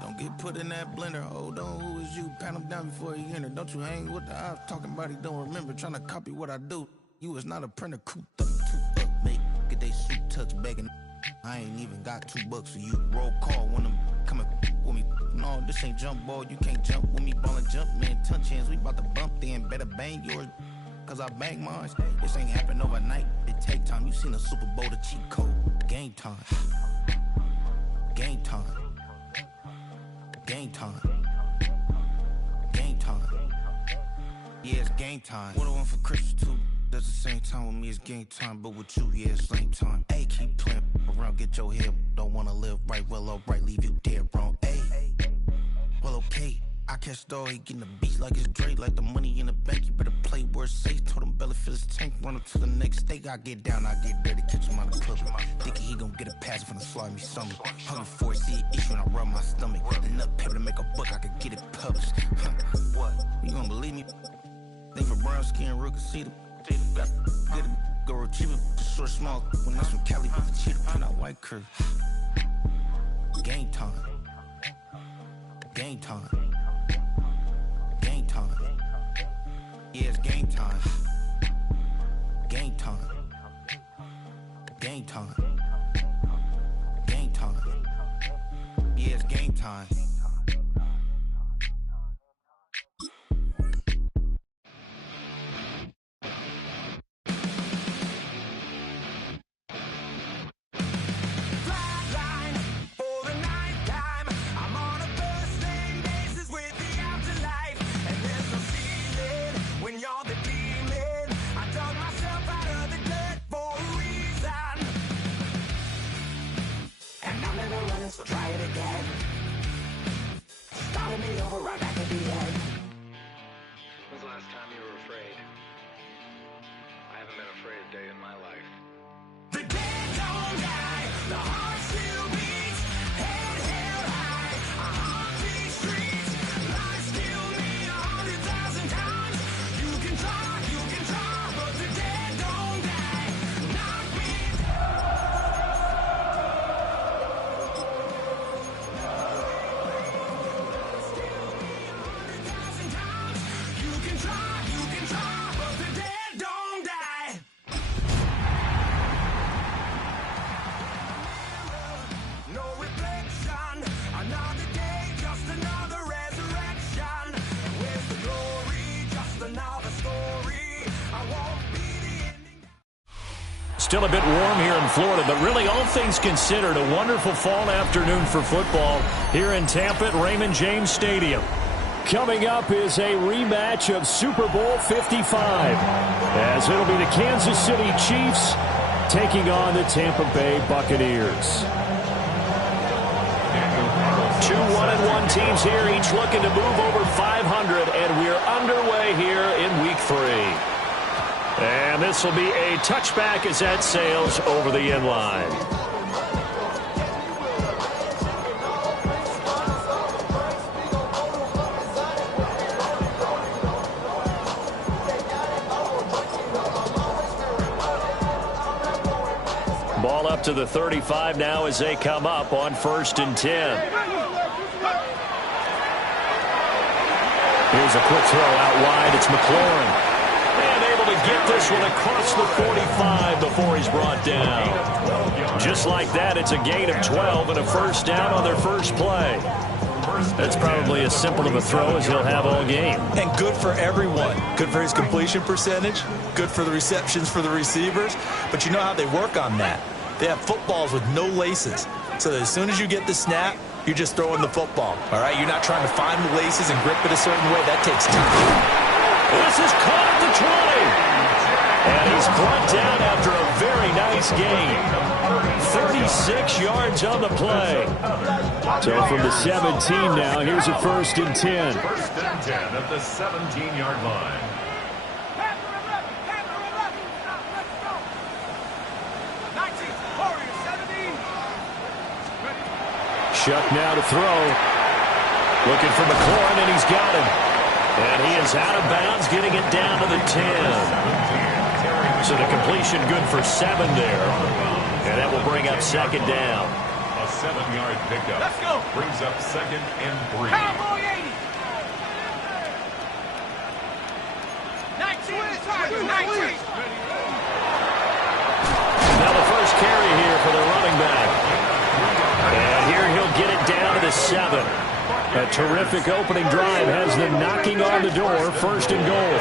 Don't get put in that blender. Hold on, who is you? Pat him down before you enter. Don't you hang with the ops talking about he don't remember. Trying to copy what I do. You is not a printer. Cooped up, too up, make get they suit touch begging. I ain't even got $2 for you. Roll call when I'm coming with me. No, this ain't jump ball. You can't jump with me. Ballin' jump, man. Touch hands. We bout to bump then. Better bang yours. Cause I bang mine. This ain't happen overnight. It take time. You seen a Super Bowl, the cheat code. Game time. Game time. Game time. Game time. Yeah, it's game time. What I want for Christmas too. That's the same time with me, it's game time. But with you, yeah, it's same time. Hey, keep playing around, get your head. Don't wanna live right, well, alright, leave you dead wrong. Hey, well, okay. I catch the dog, he getting the beats like it's Dre, like the money in the bank. You better play where it's safe. Told him belly fill his tank, run up to the next state. I get down, I get dirty, catch him out the club. Thinking he gon' get a pass from the slide me something. Hungry for it, see it issue when I rub my stomach. The nut paper to make a book, I could get it published. What? You gon' believe me? Think for brown skin, real can see them. Got get it, go retrieve it, short small. When that's from Cali, but the cheetah print out white curve. Game time. Game time. Game time. Yeah, it's game time. Game time. Game time. Game time. Yeah, it's game time. So try it again. Started me over right back at the end. When's the last time you were afraid? I haven't been afraid a day in my life. The dead don't die, the heart still beats, head held high, I haunt these streets, life still me 100,000 times. You can try, but the dead don't die. Knock me Still a bit warm here in Florida, but really all things considered, a wonderful fall afternoon for football here in Tampa at Raymond James Stadium. Coming up is a rematch of Super Bowl 55, as it'll be the Kansas City Chiefs taking on the Tampa Bay Buccaneers. Two 1-1 teams here, each looking to move over 500, and we're underway here in Week 3. And this will be a touchback as that sails over the end line. Ball up to the 35 now as they come up on 1st and 10. Here's a quick throw out wide. It's McLaurin. To get this one across the 45 before he's brought down. Just like that, it's a gain of 12 and a first down on their first play. That's probably as simple of a throw as he'll have all game. And good for everyone. Good for his completion percentage. Good for the receptions for the receivers. But you know how they work on that. They have footballs with no laces. So that as soon as you get the snap, you're just throwing the football. All right? You're not trying to find the laces and grip it a certain way. That takes time. This is caught at the 20. And he's brought down after a very nice gain. 36 yards on the play. So from the 17 now, here's a 1st and 10. 1st and 10 at the 17-yard line. Shuck now to throw. Looking for McLaurin, and he's got him. And he is out of bounds, getting it down to the 10. So the completion good for 7 there. And that will bring up 2nd down. A 7-yard pickup. Let's go. Brings up 2nd and 3. Cowboy 80. 19. Now the first carry here for the running back. And here he'll get it down to the 7. A terrific opening drive has them knocking on the door. 1st and goal.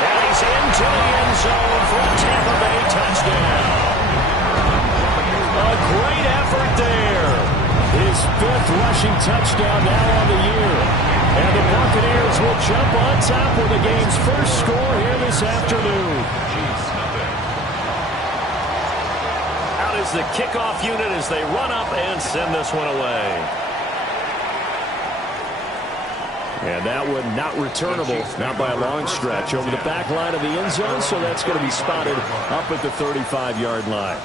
And he's into the end zone for a Tampa Bay touchdown. A great effort there. His 5th rushing touchdown now on the year. And the Buccaneers will jump on top with the game's first score here this afternoon. Out is the kickoff unit as they run up and send this one away. And that one not returnable, not by a long stretch, over the back line of the end zone, so that's going to be spotted up at the 35-yard line.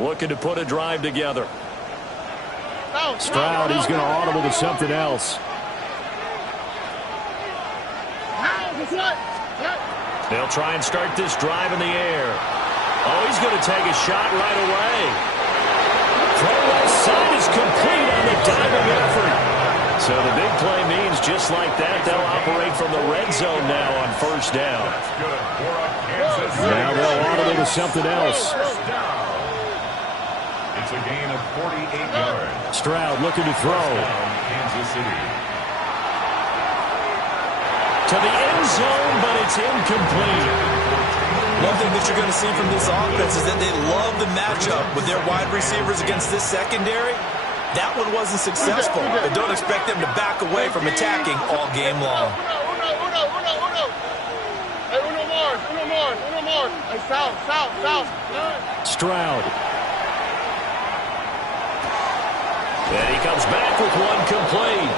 Looking to put a drive together. Stroud, he's going to audible to something else. They'll try and start this drive in the air. Oh, he's going to take a shot right away. Throw left side is complete on the diving effort. So the big play means just like that, they'll operate from the red zone now on 1st down. Now they'll audible to something else. It's a gain of 48 yards. Stroud looking to throw. Kansas City. To the end zone, but it's incomplete. One thing that you're going to see from this offense is that they love the matchup with their wide receivers against this secondary. That one wasn't successful, but don't expect them to back away from attacking all game long. Uno more. Hey, south. Stroud. And he comes back with one complete.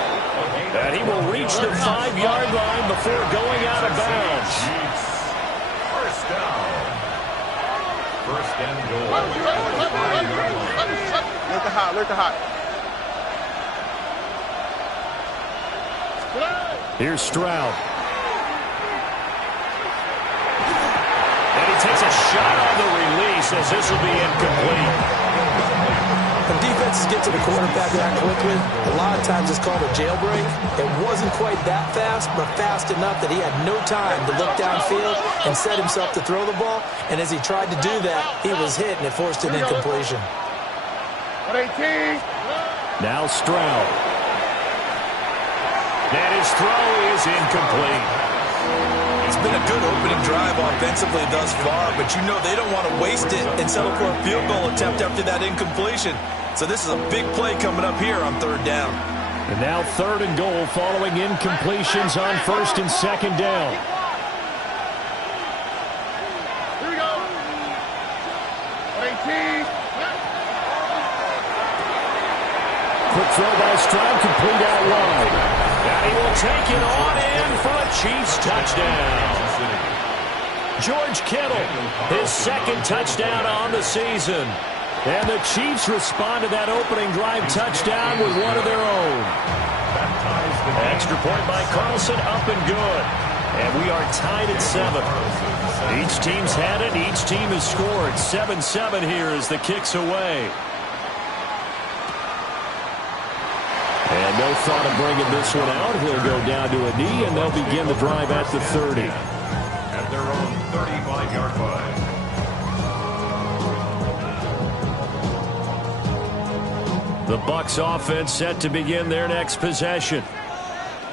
And he will reach the 5-yard line before going out of bounds. First down. 1st and goal. Let the hot. Here's Stroud. And he takes a shot on the release as this will be incomplete. When defenses get to the quarterback that quickly, a lot of times it's called a jailbreak. It wasn't quite that fast, but fast enough that he had no time to look downfield and set himself to throw the ball. And as he tried to do that, he was hit, and it forced an incompletion. 18. Now Stroud. And his throw is incomplete. It's been a good opening drive offensively thus far, but you know they don't want to waste it and settle for a field goal attempt after that incompletion. So this is a big play coming up here on 3rd down. And now 3rd and goal following incompletions on 1st and 2nd down. Here we go. 18. Quick throw by Stroud, complete out wide. And he will take it on in for a Chiefs touchdown. George Kittle, his 2nd touchdown on the season. And the Chiefs respond to that opening drive touchdown with one of their own. Extra point by Carlson, up and good. And we are tied at 7. Each team's had it, each team has scored. 7-7 here as the kick's away. And no thought of bringing this one out. He'll go down to a knee, and they'll begin the drive at the 30. At their own 35-yard line. The Bucs offense set to begin their next possession.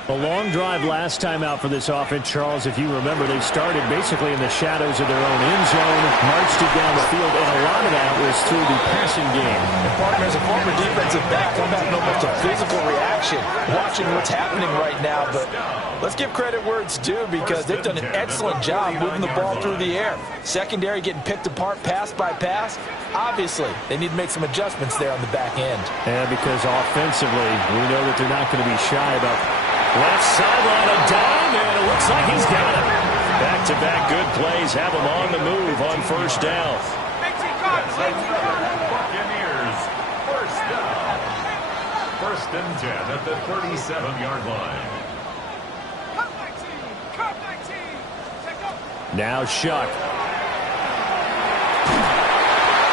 A long drive last time out for this offense, Charles. If you remember, they started basically in the shadows of their own end zone, marched it down the field, and a lot of that was through the passing game. And partner, as a former defensive back, I'm having almost a physical reaction watching what's happening right now. But let's give credit where it's due because they've done an excellent job moving the ball through the air. Secondary getting picked apart pass by pass. Obviously, they need to make some adjustments there on the back end. Yeah, because offensively, we know that they're not going to be shy about left sideline, a dime, and it looks like he's got it. Back-to-back good plays have him on the move on first down. Buccaneers, first down. First and 10 at the 37-yard line. Now Shuck.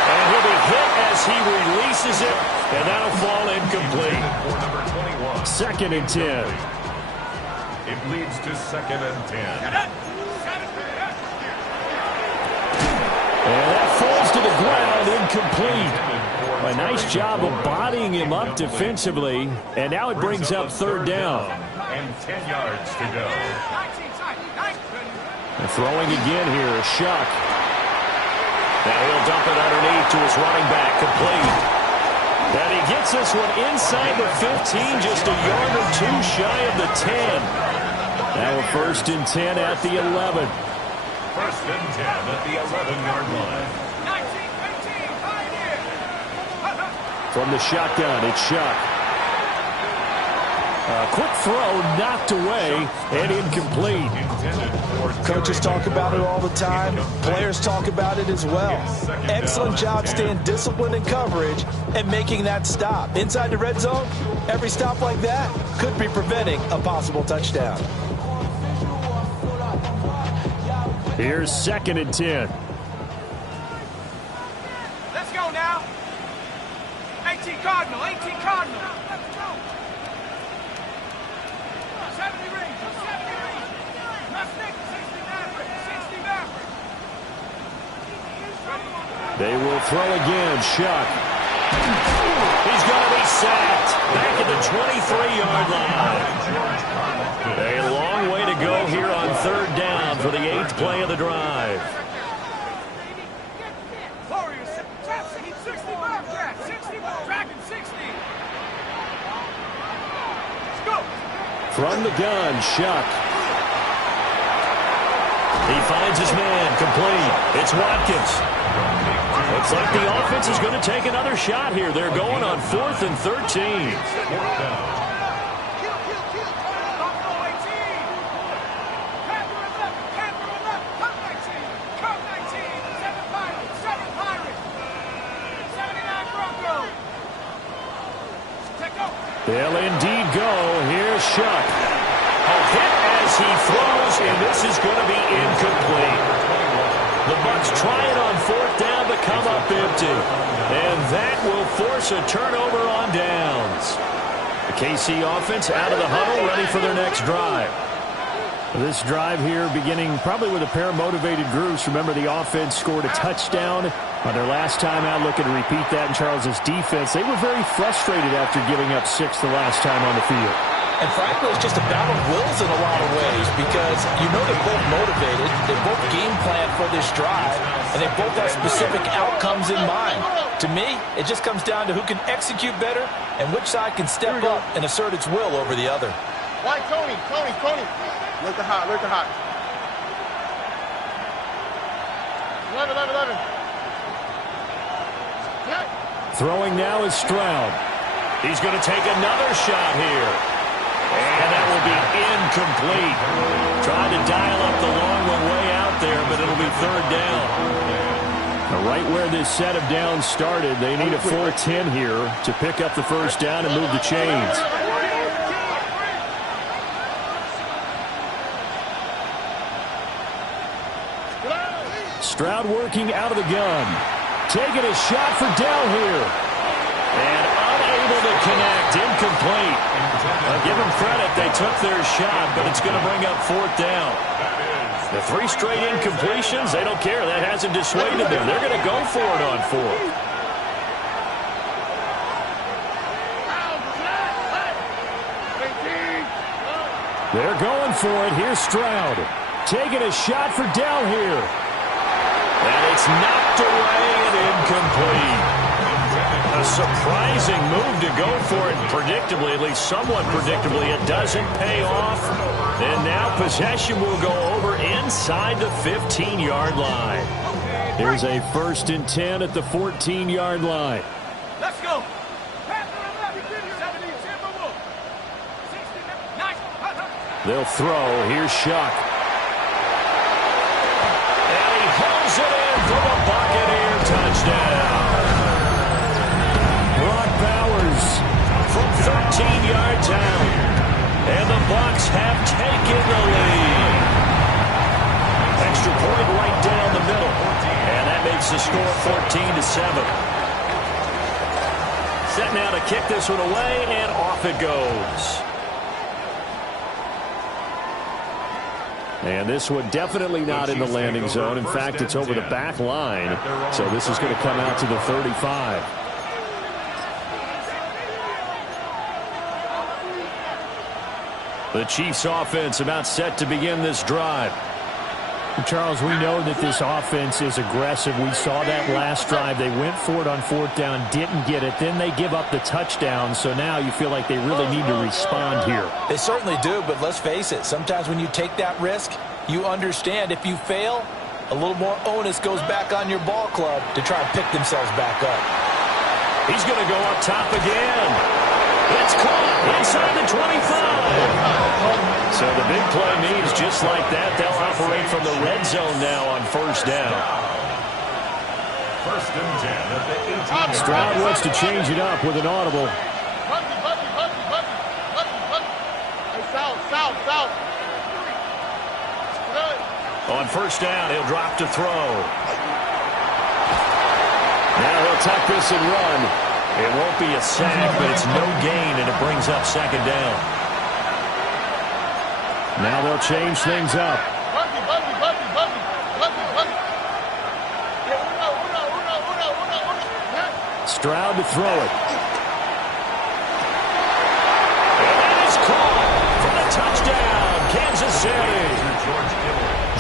And he'll be hit as he releases it, and that'll fall incomplete. For number 21. Second and 10. It leads to second and 10. And that falls to the ground, incomplete. A nice job of bodying him up defensively, and now it brings up third down. And 10 yards to go. And throwing again here is Shuck. Now he'll dump it underneath to his running back, complete. And he gets this one inside the 15, just a yard or two shy of the 10. Now a first and 10 at the 11. First and 10 at the 11-yard line. From the shotgun, it's Shuck. A quick throw knocked away and incomplete. Coaches talk about it all the time. Players talk about it as well. Excellent job staying disciplined in coverage and making that stop. Inside the red zone, every stop like that could be preventing a possible touchdown. Here's second and 10. Let's go now. 18 Cardinal, 18 Cardinal. 70 rings, 70 rings. Let's take 60 Maverick, 60 Maverick. They will throw again. Shuck. He's going to be sacked. Back at the 23-yard line. A long way to go here on third down for the 8th play of the drive. Warriors, 60 Maverick, 60 Dragon, 60. Let's go. From the gun, Shuck. He finds his man, complete. It's Watkins. Looks like the offense is going to take another shot here. They're going on 4th and 13. They'll indeed go. Here's Shuck. A hit as he throws, and this is going to be incomplete. The Bucs try it on 4th down to come up empty. And that will force a turnover on downs. The KC offense out of the huddle, ready for their next drive. This drive here beginning probably with a pair of motivated groups. Remember, the offense scored a touchdown on their last time out. Looking to repeat that in Charles's defense. They were very frustrated after giving up 6 the last time on the field. And frankly, it's just a battle of wills in a lot of ways because you know they're both motivated, they both game plan for this drive, and they both have specific outcomes in mind. To me, it just comes down to who can execute better and which side can step up and assert its will over the other. Why, Tony? Look at hot, look at hot. 11. Throwing now is Stroud. He's going to take another shot here. And that will be incomplete. Trying to dial up the long one way out there, but it'll be third down. Now, right where this set of downs started, they need a 4-10 here to pick up the first down and move the chains. Stroud working out of the gun. Taking a shot for Dell here. And unable to connect. Incomplete. I'll give them credit. They took their shot, but it's going to bring up 4th down. The 3 straight incompletions, they don't care. That hasn't dissuaded them. They're going to go for it on 4th. They're going for it. Here's Stroud. Taking a shot for Dell here. And it's knocked away and incomplete. A surprising move to go for it. Predictably, at least somewhat predictably, it doesn't pay off. And now possession will go over inside the 15-yard line. Here's a 1st and 10 at the 14-yard line. Let's go. They'll throw. Here's Shuck. And he hauls it in for the Buccaneer touchdown. Brock Bowers from 13 yards out. And the Bucs have taken the lead. Extra point right down the middle. And that makes the score 14-7. Set now to kick this one away, and off it goes. And this one definitely not in the landing zone. In fact, it's over the back line. So this is going to come out to the 35. The Chiefs offense about set to begin this drive. Charles, we know that this offense is aggressive. We saw that last drive. They went for it on 4th down, didn't get it. Then they give up the touchdown. So now you feel like they really need to respond here. They certainly do, but let's face it. Sometimes when you take that risk, you understand if you fail, a little more onus goes back on your ball club to try and pick themselves back up. He's going to go up top again. It's caught inside the 25. So the big play means just like that, they'll operate from the red zone now on 1st down. 1st and 10 at the 18. Stroud wants to change it up with an audible. South. On 1st down, he'll drop to throw. Now he'll tuck this and run. It won't be a sack, but it's no gain, and it brings up 2nd down. Now they'll change things up. Stroud to throw it. And that is caught for the touchdown, Kansas City.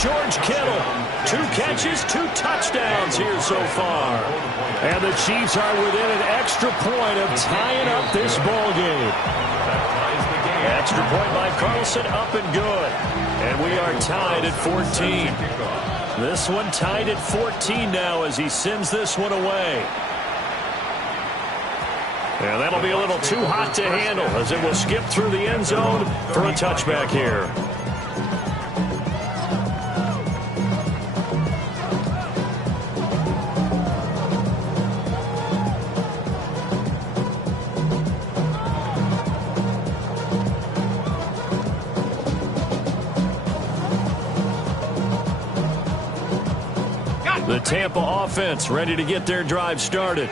George Kittle, 2 catches, 2 touchdowns here so far. And the Chiefs are within an extra point of tying up this ball game. Extra point by Carlson, up and good. And we are tied at 14. This one tied at 14 now as he sends this one away. And that'll be a little too hot to handle as it will skip through the end zone for a touchback here. The Tampa offense ready to get their drive started.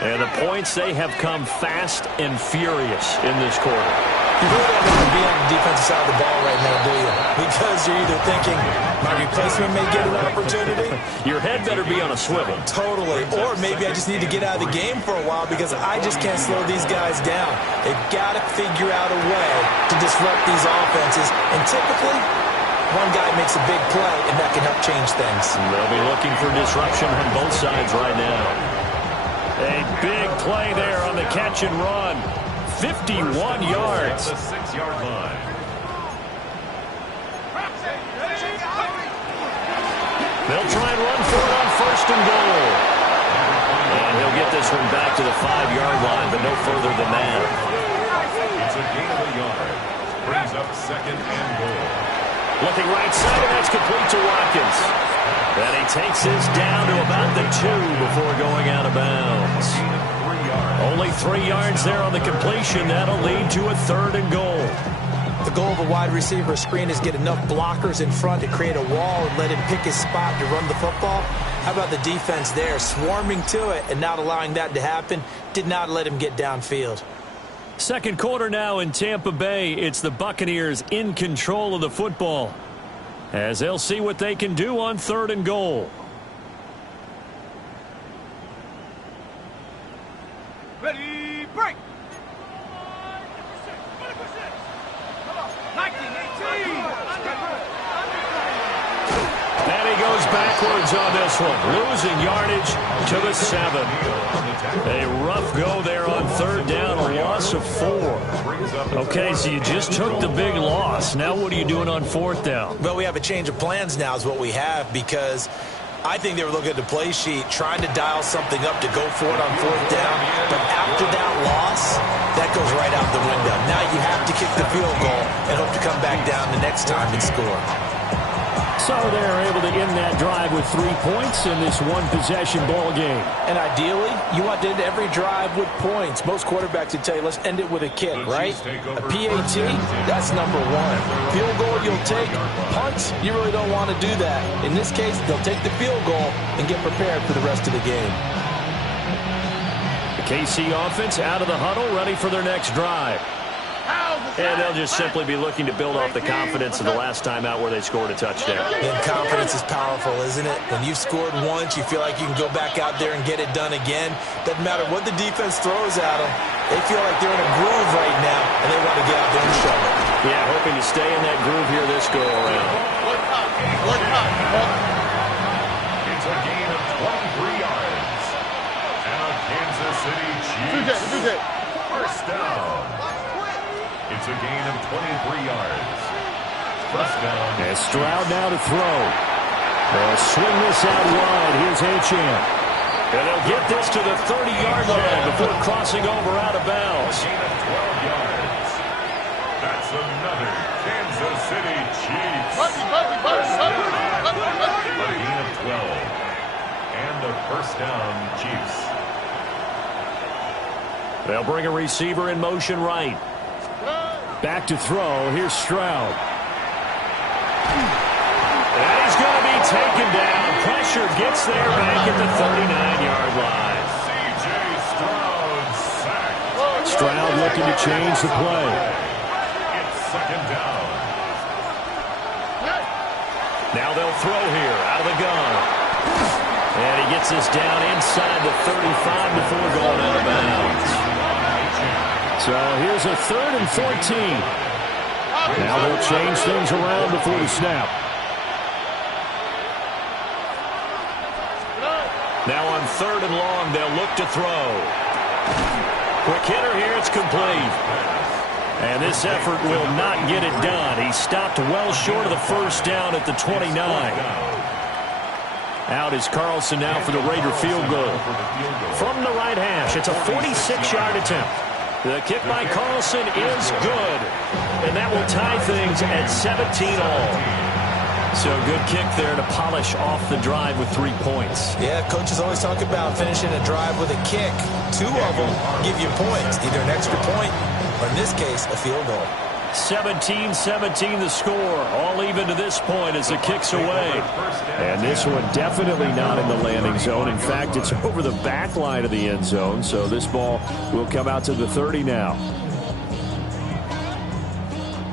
And the points, they have come fast and furious in this quarter. You really don't want to be on the defensive side of the ball right now, do you? Because you're either thinking, my replacement may get an opportunity. Your head better be on a swivel. Totally. Or maybe I just need to get out of the game for a while because I just can't slow these guys down. They've got to figure out a way to disrupt these offenses. And typically, one guy makes a big play, and that can help change things. They'll be looking for disruption on both sides right now. A big play there on the catch and run. 51 yards. At the 6-yard line. They'll try and run for it on 1st and goal. And he'll get this one back to the 5-yard line, but no further than that. It's a gain of a yard. Brings up 2nd and goal. Looking right side, and that's complete to Watkins. And he takes this down to about the 2 before going out of bounds. Only 3 yards there on the completion. That'll lead to a 3rd and goal. The goal of a wide receiver screen is get enough blockers in front to create a wall and let him pick his spot to run the football. How about the defense there, swarming to it and not allowing that to happen? Did not let him get downfield. Second quarter now in Tampa Bay. It's the Buccaneers in control of the football as they'll see what they can do on 3rd and goal. Ready, break. Like he goes backwards on this one, losing yardage to the 7. A rough go there on 3rd down, a loss of 4. Okay, so you just took the big loss. Now what are you doing on 4th down? Well, we have a change of plans now is what we have, because I think they were looking at the play sheet, trying to dial something up to go for it on 4th down. But after that loss, that goes right out the window. Now you have to kick the field goal and hope to come back down the next time and score. So they're able to end that drive with 3 points in this one-possession ball game. And ideally, you want to end every drive with points. Most quarterbacks would tell you, let's end it with a kick, right? A PAT, that's number 1. Field goal, you'll take. Punts, you really don't want to do that. In this case, they'll take the field goal and get prepared for the rest of the game. The KC offense out of the huddle, ready for their next drive. And they'll just simply be looking to build off the confidence of the last time out where they scored a touchdown. And confidence is powerful, isn't it? When you've scored once, you feel like you can go back out there and get it done again. Doesn't matter what the defense throws at them. They feel like they're in a groove right now, and they want to get out there and show it. Yeah, hoping to stay in that groove here this go-around. It's a gain of 23 yards. And a Kansas City Chiefs. First down. It's a gain of 23 yards. First down. And Stroud now to throw. They'll swing this out wide. Here's Achane. And they'll get this to the 30-yard line before crossing over out of bounds. Gain of 12 yards. That's another Kansas City Chiefs. A gain of 12. And a first down, Chiefs. They'll bring a receiver in motion right. Back to throw. Here's Stroud. And he's going to be taken down. Pressure gets there back at the 39-yard line. C.J. Stroud sacked. Stroud looking to change the play. It's second down. Now they'll throw here out of the gun. And he gets this down inside the 35 before going out of bounds. So here's a 3rd and 14. Now they'll change things around before the snap. Now on 3rd and long, they'll look to throw. Quick hitter here, it's complete. And this effort will not get it done. He stopped well short of the first down at the 29. Out is Carlson now for the Raider field goal. From the right hash, it's a 46-yard attempt. The kick by Carlson is good. And that will tie things at 17-all. So good kick there to polish off the drive with 3 points. Yeah, coaches always talk about finishing a drive with a kick. 2 of them give you points, either an extra point or in this case, a field goal. 17-17 the score. All even to this point as the kick's away. And this one definitely not in the landing zone. In fact, it's over the back line of the end zone. So this ball will come out to the 30 now.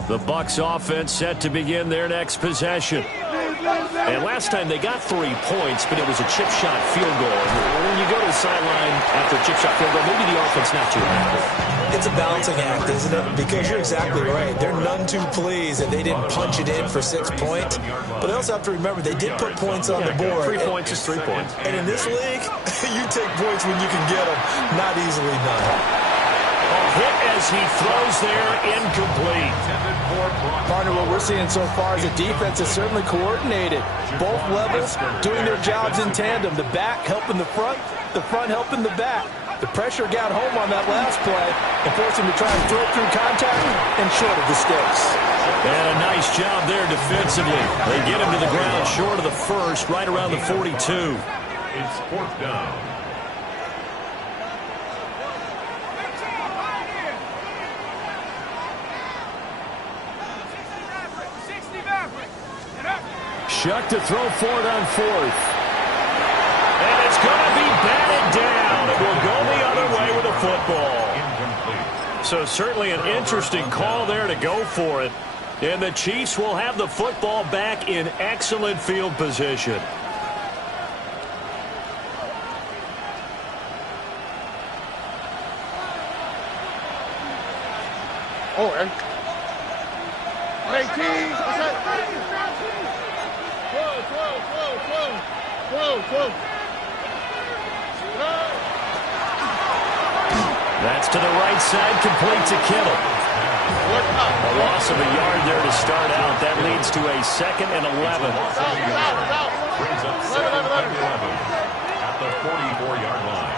The Bucs offense set to begin their next possession. And last time they got 3 points, but it was a chip shot field goal. And when you go to the sideline after a chip shot field goal, maybe the offense not too happy. It's a balancing act, isn't it? Because you're exactly right. They're none too pleased that they didn't punch it in for 6 points. But they also have to remember they did put points on the board. 3 points is 3 points. And in this league, you take points when you can get them. Not easily done. Hit as he throws there, incomplete. Partner, what we're seeing so far is the defense is certainly coordinated. Both levels doing their jobs in tandem. The back helping the front helping the back. The pressure got home on that last play and forced him to try and throw through contact and short of the sticks. And a nice job there defensively. They get him to the ground short of the first, right around the 42. It's 4th down. Shuck to throw for it on 4th. And it's going to be batted down. It will go the other way with a football. Incomplete. So certainly an interesting call there to go for it. And the Chiefs will have the football back in excellent field position. Oh, and 18. What's that? 12. That's to the right side, complete to Kittle. A loss of a yard there to start out. That leads to a 2nd and 11. Brings up 2nd and 11 at the 44-yard line.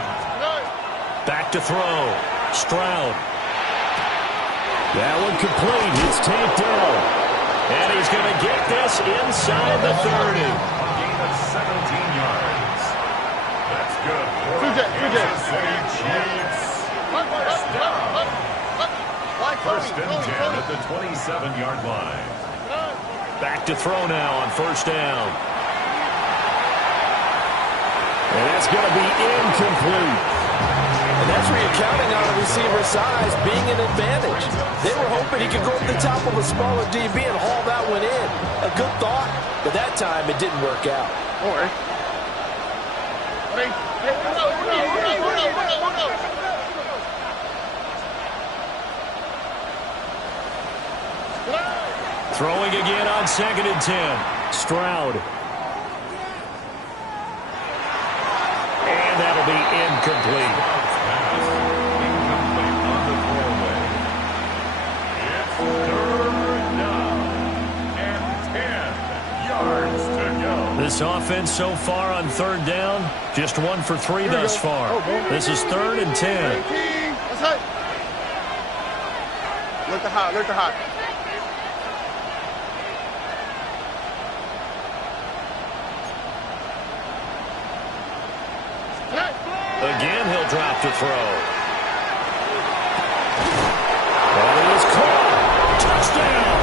Back to throw. Stroud. That one complete. It's tapped down. And he's going to get this inside the 30. A gain of 17 yards. That's good for Kansas City Chiefs. First and 10 at the 27-yard line. Back to throw now on 1st down. And that's going to be incomplete. And that's where you're counting on a receiver's size being an advantage. They were hoping he could go to the top of a smaller DB and haul that one in. A good thought, but that time it didn't work out. Throwing again on 2nd and 10. Stroud. And that'll be incomplete. Incomplete on the throwaway. It's 3rd down and 10 yards to go. This offense so far on 3rd down, just 1 for 3 thus far. This is 3rd and 10. Look the hot. Again, he'll drop to throw. And it is caught. Touchdown.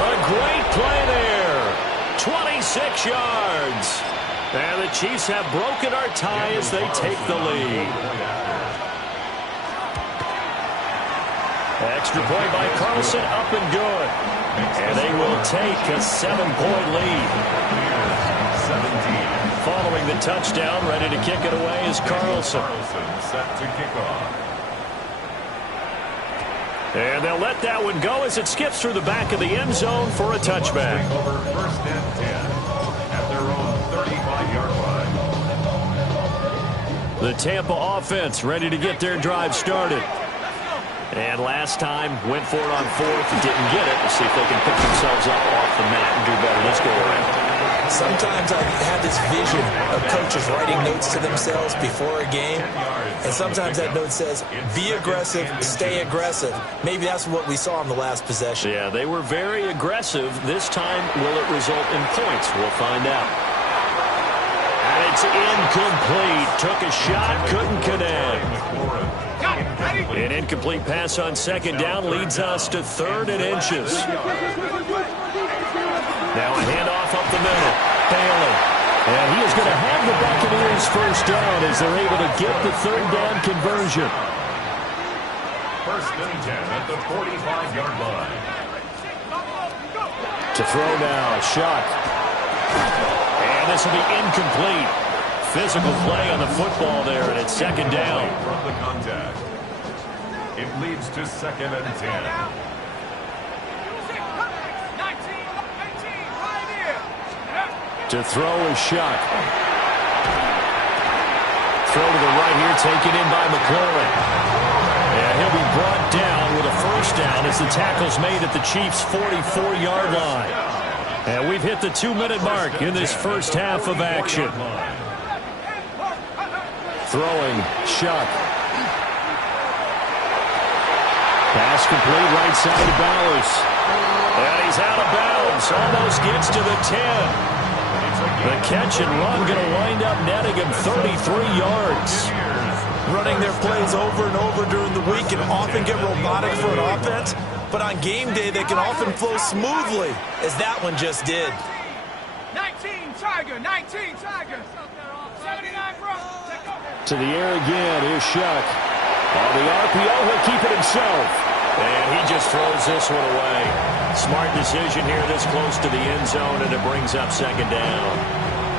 A great play there. 26 yards. And the Chiefs have broken our tie as they take the lead. Extra point by Carlson, up and good. And they will take a 7-point lead. 17. Following the touchdown, ready to kick it away is Carlson. Set to kick off. And they'll let that one go as it skips through the back of the end zone for a touchback. Take over 1st and 10 at their own 35-yard line. The Tampa offense ready to get their drive started. And last time, went for it on 4th, didn't get it. We'll see if they can pick themselves up off the mat and do better this go around. Sometimes I have this vision of coaches writing notes to themselves before a game, and sometimes that note says, be aggressive, stay aggressive. Maybe that's what we saw in the last possession. Yeah, they were very aggressive. This time, will it result in points? We'll find out. And it's incomplete. Took a shot, couldn't connect. An incomplete pass on 2nd down leads us to 3rd and inches. Now a handoff up the middle. Bailey. And he is going to have the Buccaneers 1st down as they're able to get the 3rd down conversion. 1st and 10 at the 45-yard line. To throw now, Shuck. And this will be incomplete. Physical play on the football there, and it's 2nd down. From the contact. It leads to 2nd and 10. To throw is Shuck. Throw to the right here, taken in by McLaurin. And he'll be brought down with a 1st down as the tackle's made at the Chiefs' 44-yard line. And we've hit the 2-minute mark in this first half of action. Throwing, Shuck. Pass complete right side to Bowers. And he's out of bounds. Almost gets to the 10. The catch and run going to wind up netting him 33 yards. Running their plays over and over during the week can often get robotic for an offense, but on game day they can often flow smoothly, as that one just did. 19 Tiger, 19 Tiger. 79 bro. To the air again, here's Shuck. On the RPO, he'll keep it himself. And he just throws this one away. Smart decision here this close to the end zone, and it brings up 2nd down.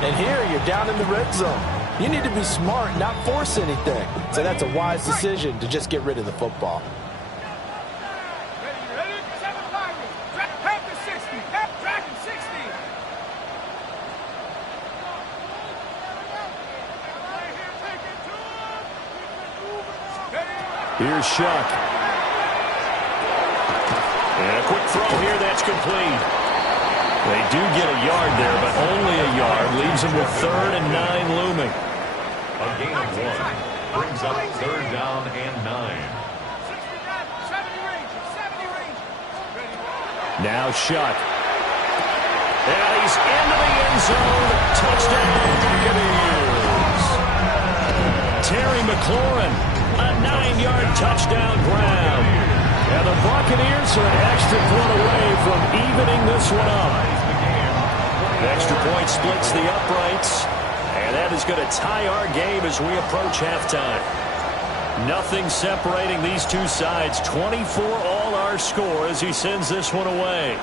And here you're down in the red zone. You need to be smart, not force anything. So that's a wise decision to just get rid of the football. Ready? 7 Tigers. Track the 60. Track the 60. Here's Shuck. And a quick throw here that's complete. They do get a yard there, but only a yard. Leaves them with 3rd and 9 looming. A gain of 1 brings up 3rd down and 9. Now Shuck. And he's into the end zone. Touchdown, Buccaneers. Terry McLaurin, a 9-yard touchdown grab. And the Buccaneers are an extra point away from evening this one up. The extra point splits the uprights. And that is going to tie our game as we approach halftime. Nothing separating these two sides. 24 all our score as he sends this one away.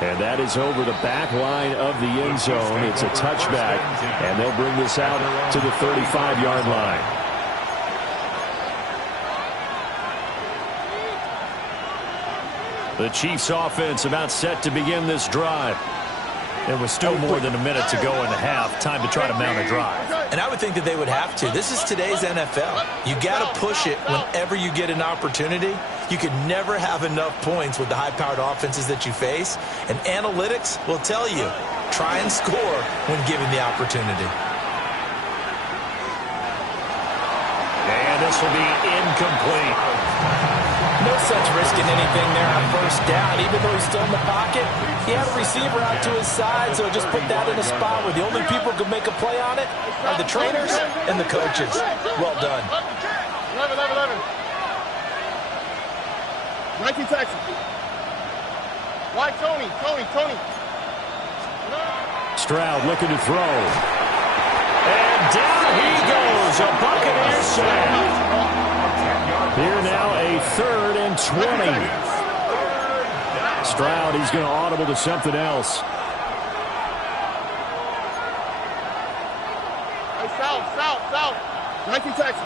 And that is over the back line of the end zone. It's a touchback, and they'll bring this out to the 35-yard line. The Chiefs offense about set to begin this drive. There was still more than a minute to go in the half. Time to try to mount a drive. And I would think that they would have to. This is today's NFL. You got to push it whenever you get an opportunity. You could never have enough points with the high-powered offenses that you face. And analytics will tell you, try and score when given the opportunity. And this will be incomplete. No sense risking anything there on 1st down. Even though he's still in the pocket, he had a receiver out to his side, so just put that in a spot where the only people who can make a play on it are the trainers and the coaches. Well done. 11. 19 Texas. Why Tony? Stroud looking to throw. And down he goes. A Buccaneers sack. Here now a 3rd and 20. Stroud, he's going to audible to something else. Hey, south. 19 Texas.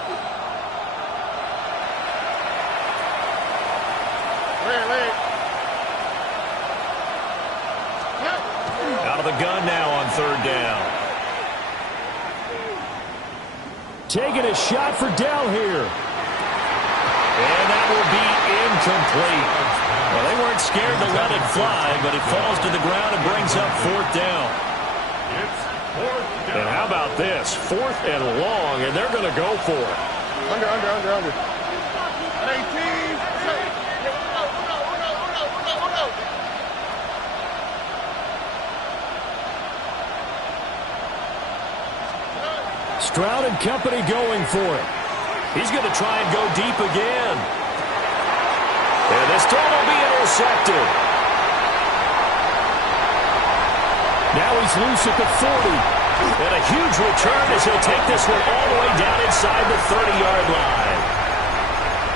Wait. Out of the gun now on 3rd down. Taking a shot for Dell here. And that will be incomplete. Well, they weren't scared to let it fly, but it falls to the ground and brings up 4th down. It's 4th down. And how about this? 4th and long, and they're going to go for it. Under. 18. Stroud and company going for it. He's going to try and go deep again. And this throw will be intercepted. Now he's loose at the 40. And a huge return as he'll take this one all the way down inside the 30-yard line.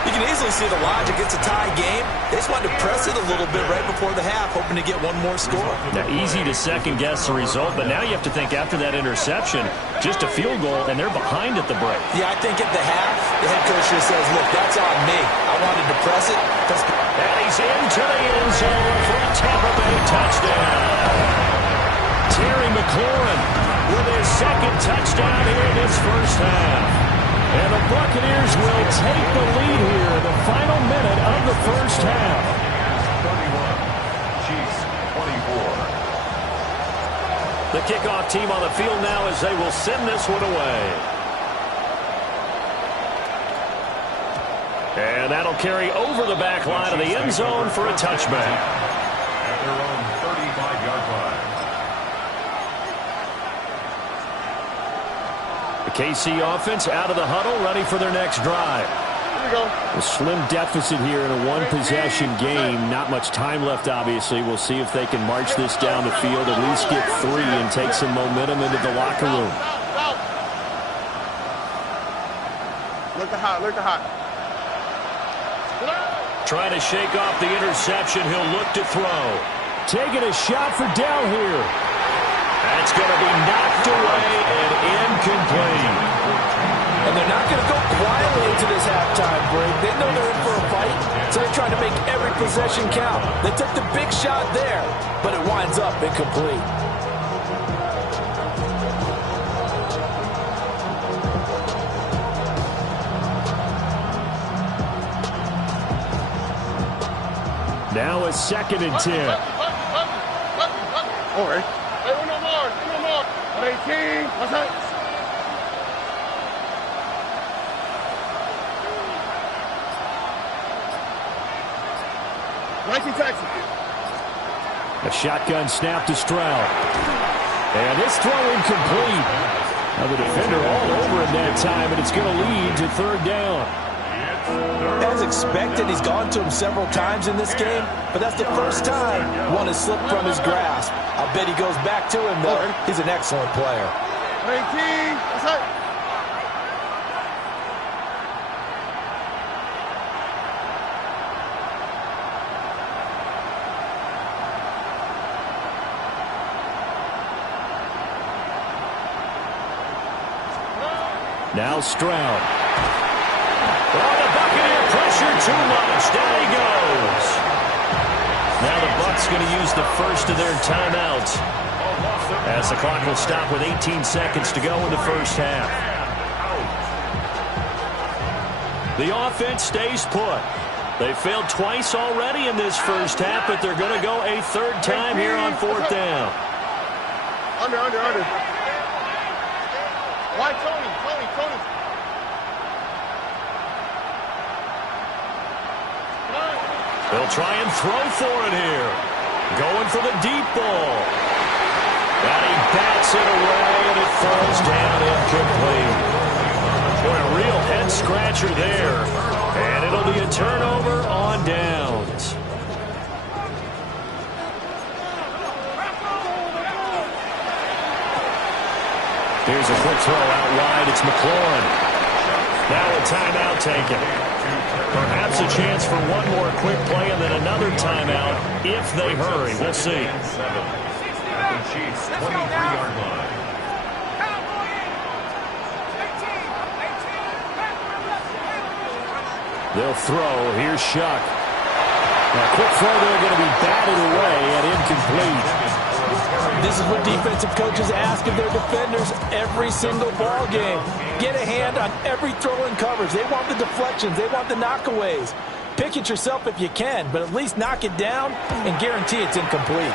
You can easily see the logic. It's a tie game. They just wanted to press it a little bit right before the half, hoping to get one more score. Now, easy to second-guess the result, but now you have to think after that interception, just a field goal, and they're behind at the break. Yeah, I think at the half, the head coach just says, look, that's on me. I wanted to press it. And he's into the end zone for a Tampa Bay touchdown. Terry McLaurin with his 2nd touchdown here in this 1st half. And the Buccaneers will take the lead here in the final minute of the 1st half. 31, Chiefs 24. The kickoff team on the field now as they will send this one away. And that'll carry over the back line of the end zone for a touchback. At their own 35-yard line. The KC offense out of the huddle, ready for their next drive. Here we go. A slim deficit here in a one-possession game. Not much time left, obviously. We'll see if they can march this down the field, at least get 3 and take some momentum into the locker room. Look the hot. Trying to shake off the interception. He'll look to throw. Taking a shot for Dell here. That's going to be knocked away and incomplete. And they're not going to go quietly into this halftime break. They know they're in for a fight, so they're trying to make every possession count. They took the big shot there, but it winds up incomplete. a 2nd and 10. All right. Hey, no more. No more. 18. What's that? A shotgun snap to Stroud. And this throw incomplete. Now the defender all over him that time, and it's going to lead to 3rd down. As expected, he's gone to him several times in this game, but that's the first time one has slipped from his grasp. I'll bet he goes back to him, though. He's an excellent player. 18. What's that? Now Stroud. Oh, the Buccaneer pressure too much. Down he goes. Now the Bucs going to use the first of their timeouts, as the clock will stop with 18 seconds to go in the first half. The offense stays put. They failed twice already in this first half, but they're going to go a 3rd time here on 4th down. Under. Why, Tony? They'll try and throw for it here. Going for the deep ball. And he bats it away, and it falls down incomplete. Boy, a real head-scratcher there. And it'll be a turnover on downs. Here's a quick throw out wide. It's McLaurin. Now a timeout taken. Perhaps a chance for one more quick play and then another timeout if they hurry. We'll see. At the Chiefs' 23-yard line. They'll throw. Here's Shuck. A quick throw there, going to be batted away and incomplete. This is what defensive coaches ask of their defenders every single ball game. Get a hand on every throw in coverage. They want the deflections. They want the knockaways. Pick it yourself if you can, but at least knock it down and guarantee it's incomplete.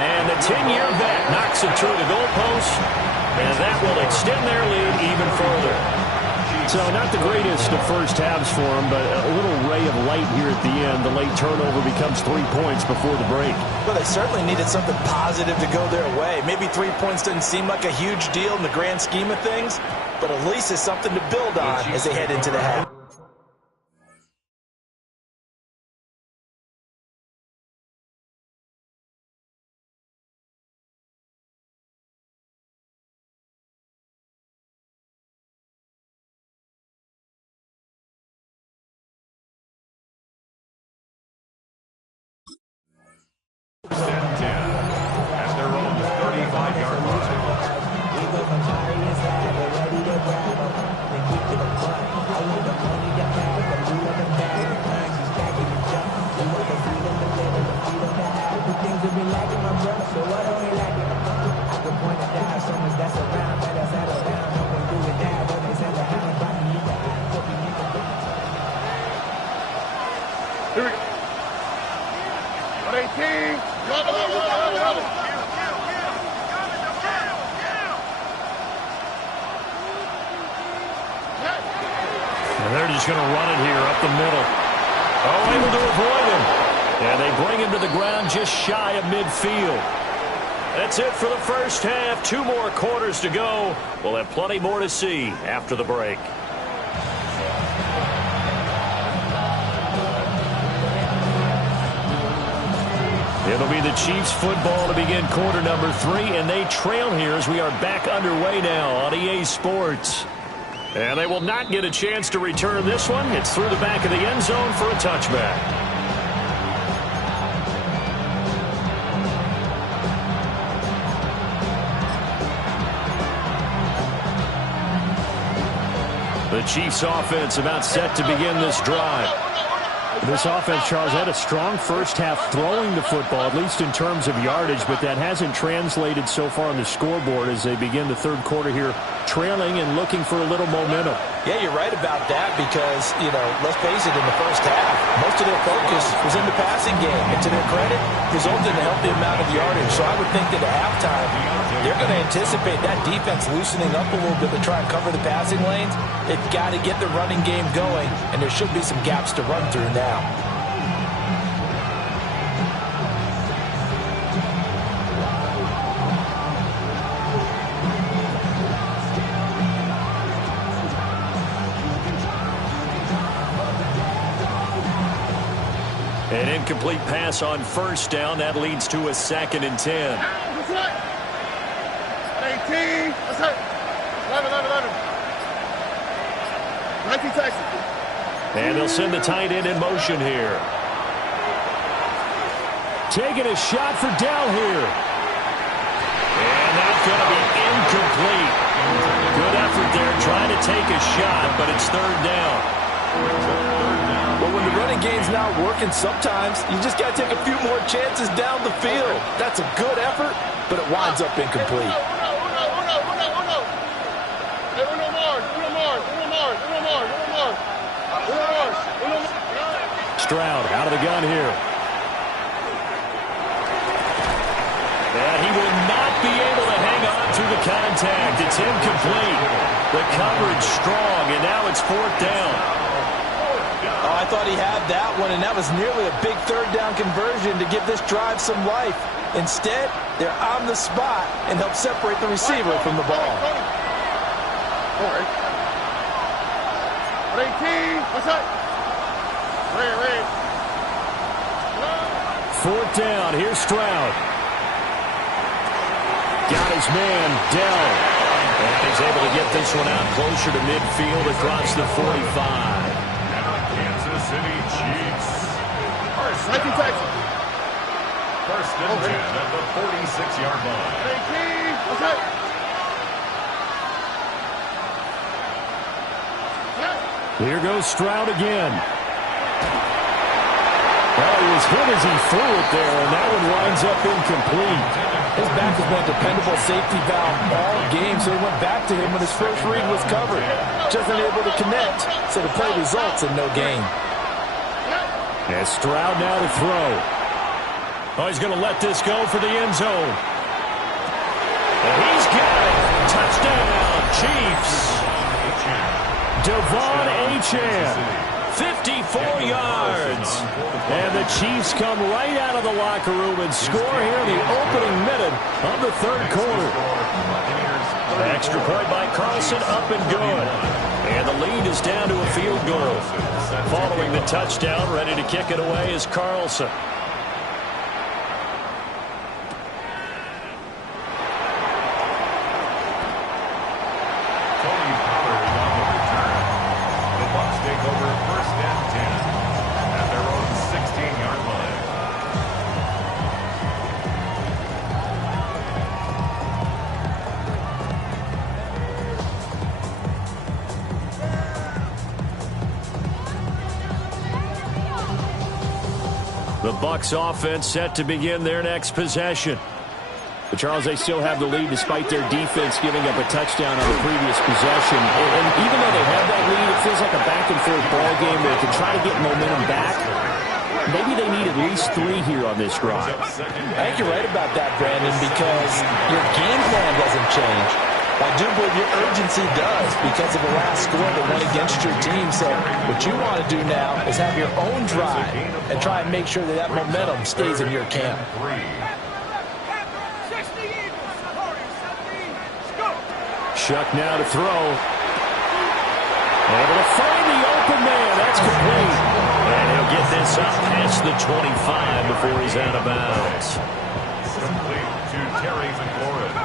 And the 10-year vet knocks it through the goalpost, and that will extend their lead even further. So not the greatest of first halves for them, but a little ray of light here at the end. The late turnover becomes 3 points before the break. Well, they certainly needed something positive to go their way. Maybe 3 points doesn't seem like a huge deal in the grand scheme of things, but at least it's something to build on as they head into the half. At their own 35-yard line. Here we go. 18. And they're just going to run it here up the middle. Oh, able to avoid him. And they bring him to the ground just shy of midfield. That's it for the first half. 2 more quarters to go. We'll have plenty more to see after the break. It'll be the Chiefs football to begin quarter number 3, and they trail here as we are back underway now on EA Sports. And they will not get a chance to return this one. It's through the back of the end zone for a touchback. The Chiefs offense about set to begin this drive. This offense, Charles, had a strong first half throwing the football, at least in terms of yardage, but that hasn't translated so far on the scoreboard as they begin the third quarter here, trailing and looking for a little momentum. Yeah, you're right about that because, let's face it, in the first half, most of their focus was in the passing game. And to their credit, resulted in a healthy amount of yardage. So I would think that at halftime, they're going to anticipate that defense loosening up a little bit to try and cover the passing lanes. They've got to get the running game going, and there should be some gaps to run through now. An incomplete pass on first down. That leads to a 2nd and 10. 18. That's it. 11. 19 Texas. And they'll send the tight end in motion here. Taking a shot for Dell here. And that's going to be incomplete. Good effort there trying to take a shot, but it's 3rd down. Well, when the running game's not working, sometimes you just got to take a few more chances down the field. That's a good effort, but it winds up incomplete. Stroud out of the gun here. And he will not be able to hang on through the contact. It's incomplete. The coverage strong, and now it's 4th down. Oh, I thought he had that one, and that was nearly a big 3rd down conversion to give this drive some life. Instead, they're on the spot and help separate the receiver from the ball. 18. What's that? Red. 4th down. Here's Stroud. Got his man, Dell. And he's able to get this one out closer to midfield across the 45. City Chiefs. First and 10 at the 46-yard line. Here goes Stroud again. Well, he was hit as he threw it there, and that one winds up incomplete. His back has been a dependable safety valve all game, so he went back to him when his first read was covered. Just unable to connect, so the play results in no gain. And Stroud now to throw. Oh, he's going to let this go for the end zone. And he's got it. Touchdown, Chiefs. Devon Achane, 54 yards. And the Chiefs come right out of the locker room and score here in the opening minute of the 3rd quarter. Extra point by Carlson, up and good. And the lead is down to a field goal. Following the touchdown, ready to kick it away is Carlson. Tony Pollard on the return. The Bucs take over 1st and 10 at their own 16-yard line. The Bucs offense set to begin their next possession. But Charles, they still have the lead despite their defense giving up a touchdown on the previous possession. And even though they have that lead, it feels like a back-and-forth ball game where they can try to get momentum back. Maybe they need at least 3 here on this drive. I think you're right about that, Brandon, because your game plan doesn't change. I do believe your urgency does because of the last score that went against your team. So what you want to do now is have your own drive and try and make sure that that momentum stays in your camp. Shuck now to throw. Able to find the open man. That's complete. And he'll get this up past the 25 before he's out of bounds. Complete to Terry McLaurin.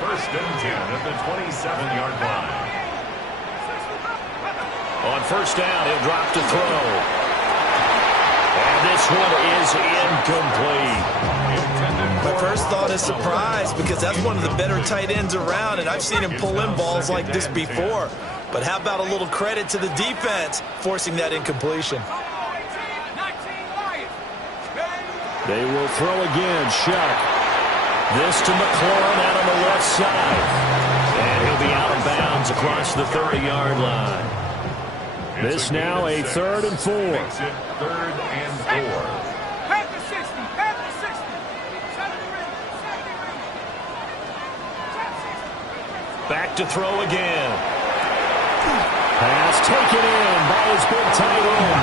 1st and 10 at the 27-yard line. On 1st down, he'll drop to throw. And this one is incomplete. My first thought is surprise because that's one of the better tight ends around, and I've seen him pull in balls like this before. But how about a little credit to the defense forcing that incompletion? They will throw again. Shuck. This to McLaurin out on the left side. And he'll be out of bounds across the 30-yard line. This now a 3rd and 4. Makes it 3rd and 4. Half the 60. Half the 60. Back to throw again. Pass taken in by his big tight end.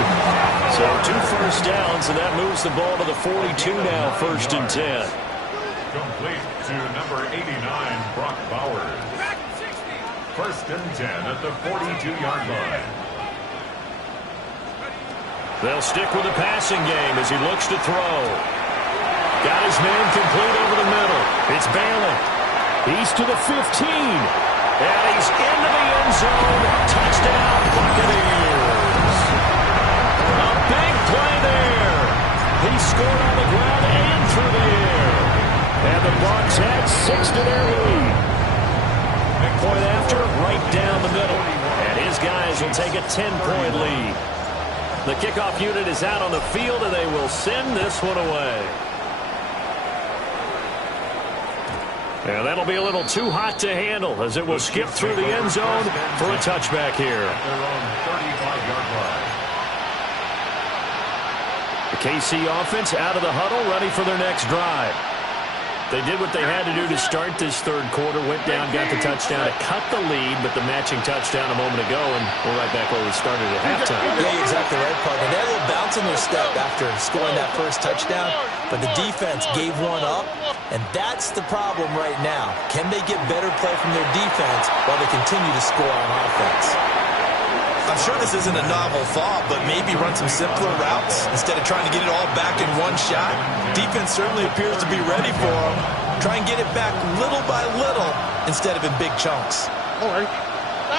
So 2 first downs, and that moves the ball to the 42 now, 1st and 10. Complete to number 89, Brock Bowers. 1st and 10 at the 42-yard line. They'll stick with the passing game as he looks to throw. Got his man complete over the middle. It's Bailey. He's to the 15. And he's into the end zone. Touchdown, Buccaneers. A big play there. He scored on the ground and through the air. And the Bucs had 6 to their lead. Point after, right down the middle. And his guys will take a 10-point lead. The kickoff unit is out on the field, and they will send this one away. And that'll be a little too hot to handle as it will skip through the end zone for a touchback here. Their own 35-yard line. The KC offense out of the huddle, ready for their next drive. They did what they had to do to start this 3rd quarter, went down, got the touchdown to cut the lead, but the matching touchdown a moment ago, and we're right back where we started at halftime. Yeah, you're exactly right, partner. They had a little bounce in their step after scoring that first touchdown, but the defense gave one up, and that's the problem right now. Can they get better play from their defense while they continue to score on offense? I'm sure this isn't a novel thought, but maybe run some simpler routes instead of trying to get it all back in one shot. Defense certainly appears to be ready for them. Try and get it back little by little instead of in big chunks.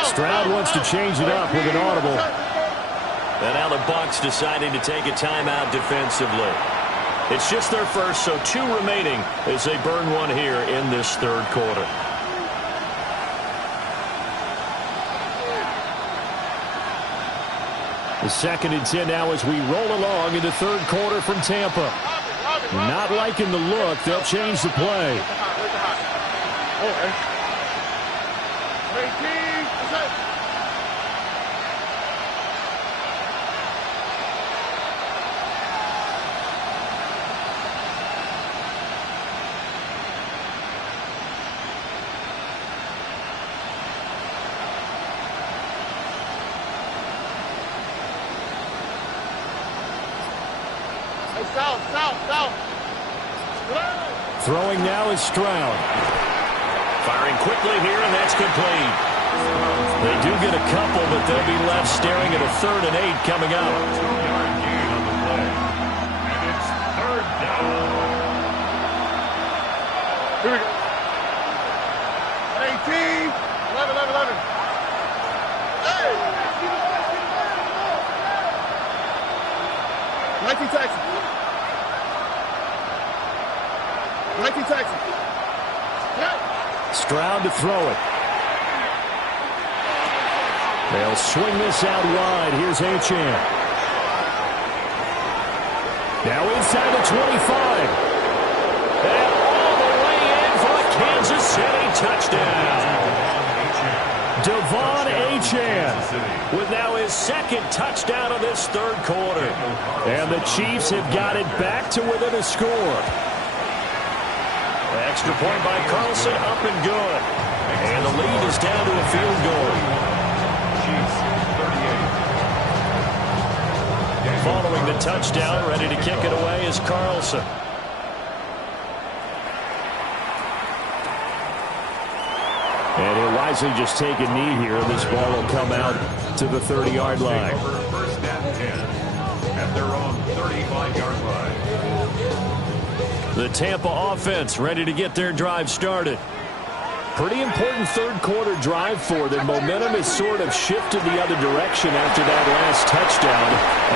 Stroud wants to change it up with an audible. And now the Bucs deciding to take a timeout defensively. It's just their first, so 2 remaining as they burn one here in this 3rd quarter. The 2nd and 10 now as we roll along in the 3rd quarter from Tampa. Not liking the look. They'll change the play. South. Throwing now is Stroud. Firing quickly here, and that's complete. They do get a couple, but they'll be left staring at a 3rd and 8 coming up. 2-yard gain on the play. And it's 3rd down. Here we go. 18. 11. Hey! 19 Texans. 19 Texans. Stroud to throw it. They'll swing this out wide. Here's Achane. Now inside the 25. And all the way in for a Kansas City touchdown. Devon Achane with now his 2nd touchdown of this 3rd quarter. And the Chiefs have got it back to within a score. Extra point by Carlson, up and good. And the lead is down to a field goal. Chiefs 38. Following the touchdown, ready to kick it away is Carlson. And he'll wisely just take a knee here. This ball will come out to the 30-yard line. 1st and 10 at their own 35-yard line. The Tampa offense ready to get their drive started. Pretty important 3rd quarter drive for them. Momentum has sort of shifted the other direction after that last touchdown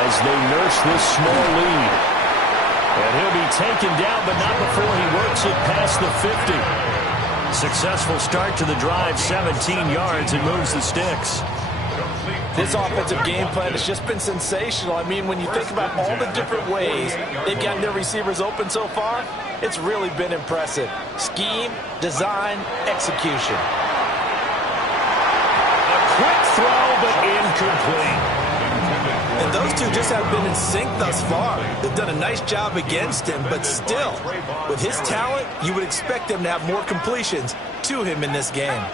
as they nurse this small lead. And he'll be taken down, but not before he works it past the 50. Successful start to the drive, 17 yards, and moves the sticks. This offensive game plan has just been sensational. I mean, when you think about all the different ways they've gotten their receivers open so far, It's really been impressive. Scheme, design, execution. A quick throw, but incomplete. And those two just have been in sync thus far. They've done a nice job against him, but still, with his talent, you would expect him to have more completions to him in this game.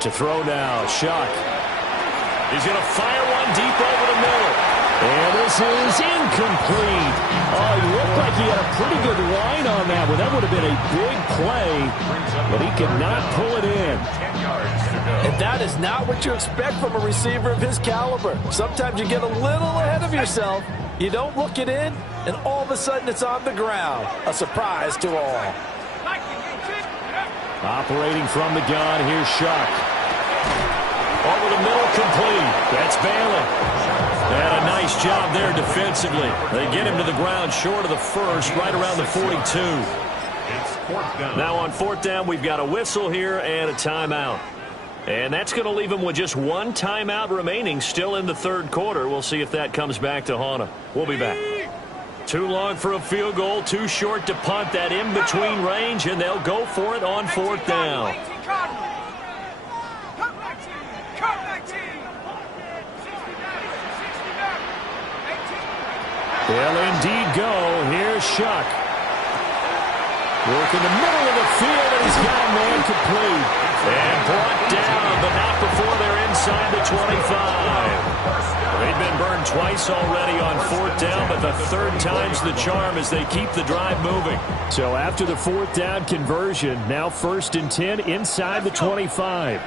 To throw now, Shuck. He's going to fire one deep over the middle. And this is incomplete. Oh, he looked like he had a pretty good line on that one. That would have been a big play, but he could not pull it in. And that is not what you expect from a receiver of his caliber. Sometimes you get a little ahead of yourself. You don't look it in, and all of a sudden it's on the ground. A surprise to all. Operating from the gun, here's Shuck. Over the middle, complete. That's Bailey. And a nice job there defensively. They get him to the ground short of the first, right around the 42. Now on fourth down, we've got a whistle here and a timeout. And that's going to leave him with just one timeout remaining still in the third quarter. We'll see if that comes back to haunt him. We'll be back. Too long for a field goal, too short to punt that in-between range, and they'll go for it on fourth down. They'll indeed go. Here's Shuck. Work in the middle of the field, and he's got a man complete. And brought down, but not before they're inside the 25. They've been burned twice already on fourth down, but the third time's the charm as they keep the drive moving. So after the fourth down conversion, now 1st and 10 inside the 25.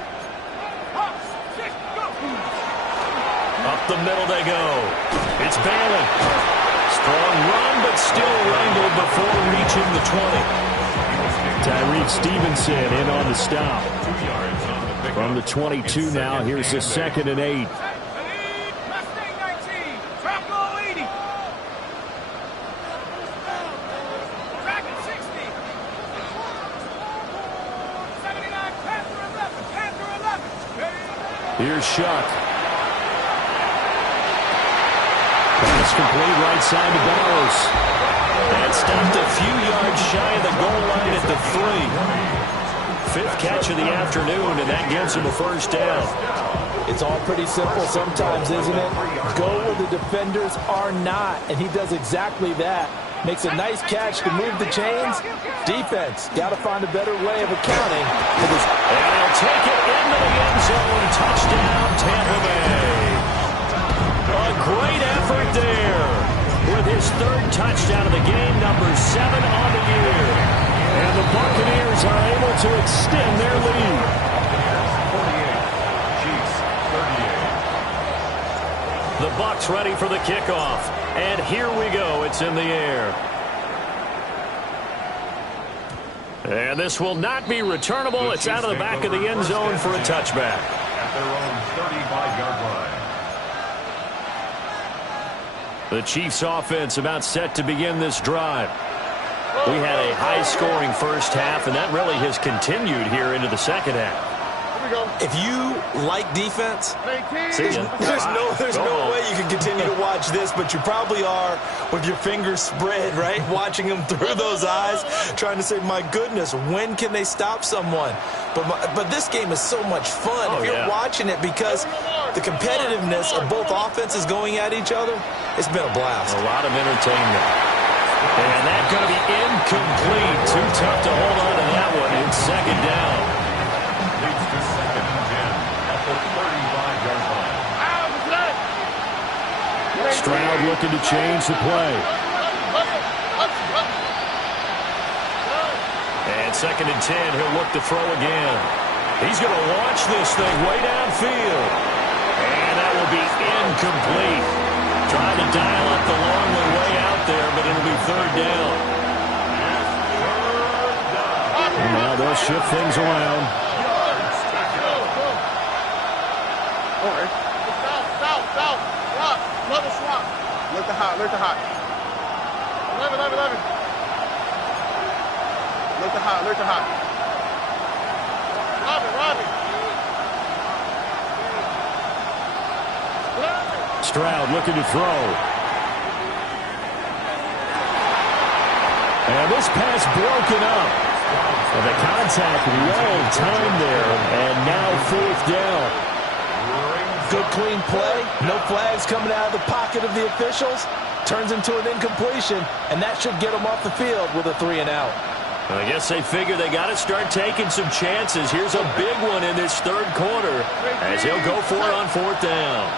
Up the middle they go. It's Bailey. Strong run, but still wrangled before reaching the 20. Tyreek Stevenson in on the stop. From the 22 now, here's a 2nd and 8. Here's Shuck. Pass complete right side to Barrows. And stopped a few yards shy of the goal line at the 3. 5th catch of the afternoon, and that gives him a first down. It's all pretty simple sometimes, isn't it? Go where the defenders are not, and he does exactly that. Makes a nice catch to move the chains. Defense, got to find a better way of accounting for this. And he'll take it into the end zone. Touchdown, Tampa Bay. A great effort there with his 3rd touchdown of the game, number 7 on the year. And the Buccaneers are able to extend their lead. 48, Chiefs 38. The Bucs ready for the kickoff. And here we go. It's in the air. And this will not be returnable. It's out of the back of the end zone for a touchback. At their own 35-yard line. The Chiefs offense about set to begin this drive. We had a high-scoring first half, and that really has continued here into the second half. If you like defense, there's no way you can continue to watch this, but you probably are with your fingers spread, right? Watching them through those eyes, trying to say, my goodness, when can they stop someone? But this game is so much fun if you're watching it, because the competitiveness of both offenses going at each other, it's been a blast. A lot of entertainment. And that's going to be incomplete. Too tough to hold on to that one. It's 2nd down. Leads to 2nd and 10 at the 35-yard line. Stroud looking to change the play. And 2nd and 10, he'll look to throw again. He's going to launch this thing way downfield. And that will be incomplete. Trying to dial up the long way out there, but it'll be 3rd down. And now they'll shift things around. Look the hot. Look the hot. 11. Stroud looking to throw. And this pass broken up. And the contact well timed there. And now 4th down. Good clean play. No flags coming out of the pocket of the officials. Turns into an incompletion. And that should get them off the field with a 3-and-out. I guess they figure they got to start taking some chances. Here's a big one in this 3rd quarter as he'll go for it on 4th down.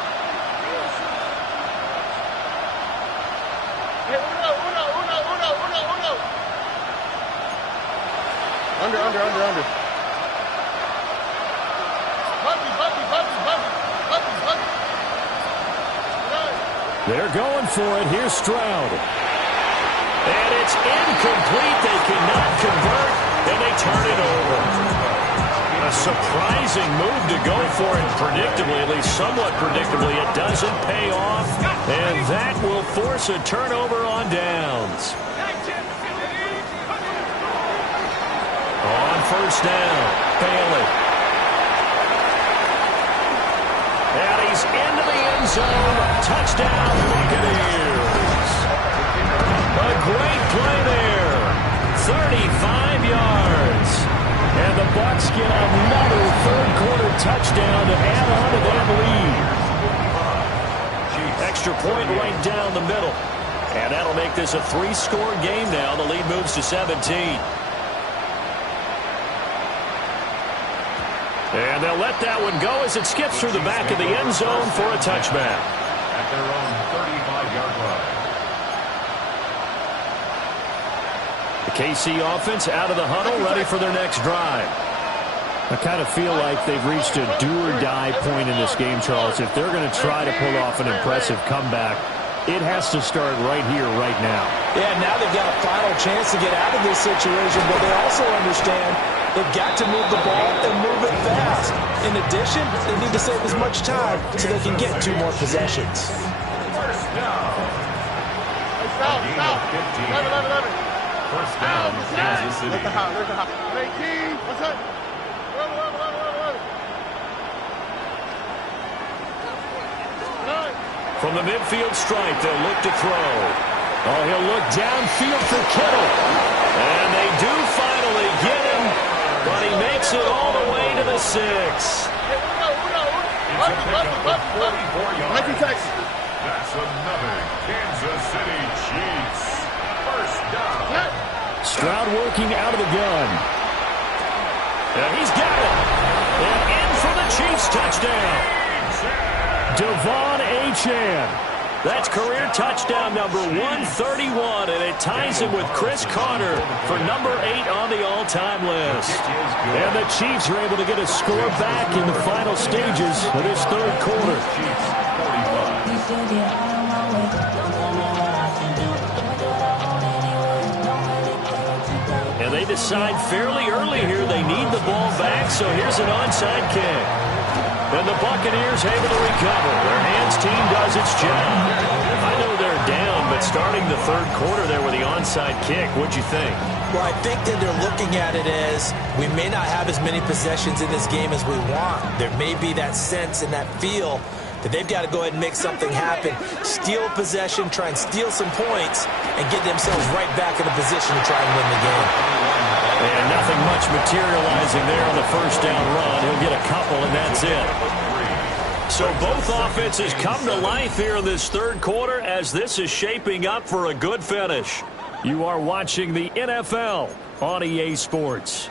Under. They're going for it. Here's Stroud. And it's incomplete. They cannot convert, and they turn it over. A surprising move to go for it predictably, at least somewhat predictably. It doesn't pay off, and that will force a turnover on downs. On 1st down, Bailey. And he's into the end zone. Touchdown, Buccaneers. A great play there. 35 yards. And the Bucs get another 3rd quarter touchdown to add on to that lead. Extra point right down the middle. And that'll make this a 3-score game now. The lead moves to 17. And they'll let that one go as it skips through the back of the end zone for a touchback. At their own 35-yard line. The KC offense out of the huddle, ready for their next drive. I kind of feel like they've reached a do-or-die point in this game, Charles. If they're going to try to pull off an impressive comeback, it has to start right here, right now. Yeah, now they've got a final chance to get out of this situation, but they also understand they've got to move the ball and move it fast. In addition, they need to save as much time so they can get 2 more possessions. First down. Stop. 11. First down, Kansas City. Look at hot. 18. What's that? 11. From the midfield stripe, they'll look to throw. Oh, he'll look downfield for Kittle. And they do finally get him, but he makes it all the way to the 6. It's a pickup of 44 yards. That's another Kansas City Chiefs. First down. Stroud working out of the gun. And he's got it. And in for the Chiefs touchdown. Devon Achane. That's career touchdown number 131, and it ties him with Chris Carter for number 8 on the all-time list. And the Chiefs are able to get a score back in the final stages of this 3rd quarter. And they decide fairly early here they need the ball back, so here's an onside kick. And the Buccaneers able to recover. Their hands team does its job. I know they're down, but starting the 3rd quarter there with the onside kick, what'd you think? Well, I think that they're looking at it as we may not have as many possessions in this game as we want. There may be that sense and that feel that they've got to go ahead and make something happen, steal possession, try and steal some points, and get themselves right back in a position to try and win the game. And nothing much materializing there on the 1st down run. He'll get a couple, and that's it. So both offenses come to life here in this 3rd quarter as this is shaping up for a good finish. You are watching the NFL on EA Sports.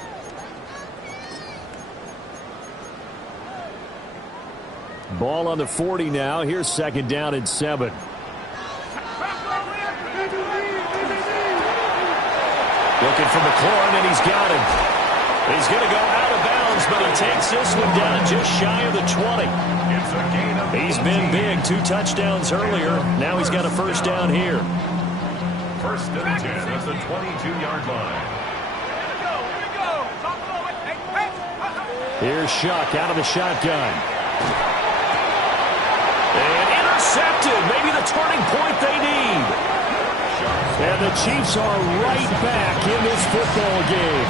Ball on the 40 now. Here's 2nd down and 7. Looking for McLaurin, and he's got him. He's going to go out of bounds, but he takes this one down just shy of the 20. He's been big. 2 touchdowns earlier. Now he's got a 1st down here. 1st and 10 at the 22-yard line. Here's Shuck out of the shotgun. And intercepted. Maybe the turning point they need. And the Chiefs are right back in this football game.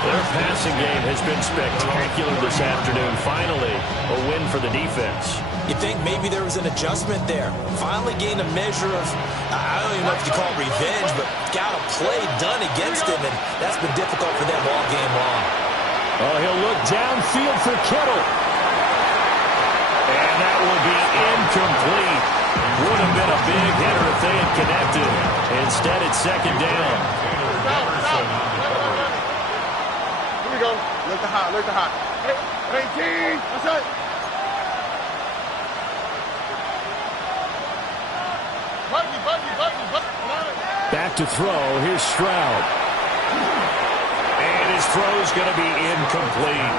Their passing game has been spectacular this afternoon. Finally, a win for the defense. You think maybe there was an adjustment there. Finally gained a measure of, I don't even know if you call it revenge, but got a play done against him, and that's been difficult for them all game long. Oh, he'll look downfield for Kittle. And that will be incomplete. Would have been a big hitter if they had connected. Instead, it's second down. Here we go. Look the hot, look the hot. 18. That's it. Back to throw. Here's Stroud. And his throw's going to be incomplete.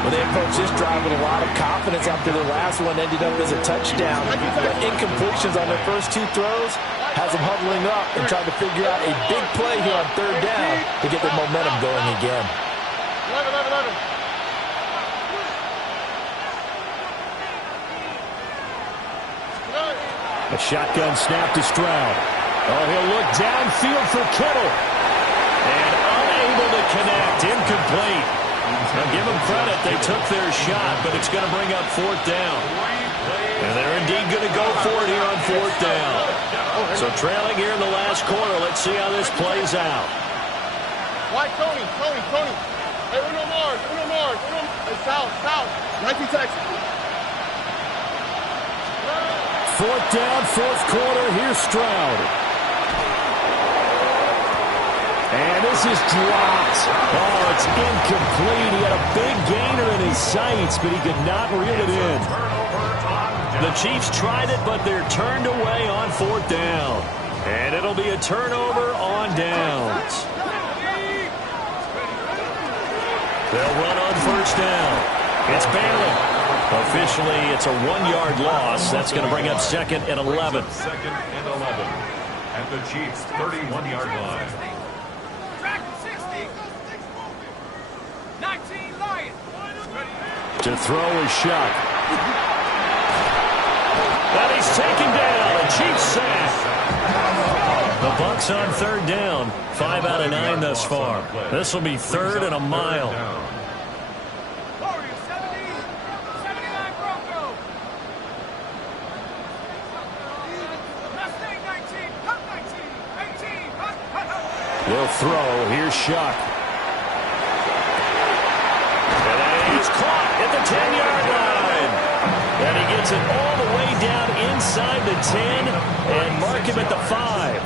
Well, they approached this drive with a lot of confidence after their last one ended up as a touchdown. The incompletions on their first two throws has them huddling up and trying to figure out a big play here on third down to get their momentum going again. 11. A shotgun snap to Stroud. Oh, he'll look downfield for Kittle. And unable to connect. Incomplete. Now give them credit. They took their shot, but it's going to bring up fourth down. And they're indeed going to go for it here on fourth down. So trailing here in the last quarter. Let's see how this plays out. Why, Tony? Hey, Uno Mars. Hey, South. 19 Texas. Fourth down, fourth quarter. Here's Stroud. And this is dropped. Oh, it's incomplete. He had a big gainer in his sights, but he could not reel it in. The Chiefs tried it, but they're turned away on fourth down. And it'll be a turnover on downs. They'll run on first down. It's Bailey. Officially, it's a 1-yard loss. That's going to bring up second and 11. Second and 11 at the Chiefs' 31-yard line. To throw is Shuck. And he's taken down. A Chiefs sack. The Bucs on third down. 5 out of 9 thus far. This will be third and a mile. They'll throw. Here's Shuck. And he's caught at the 10-yard line. And he gets it all the way down inside the 10 and mark him at the 5.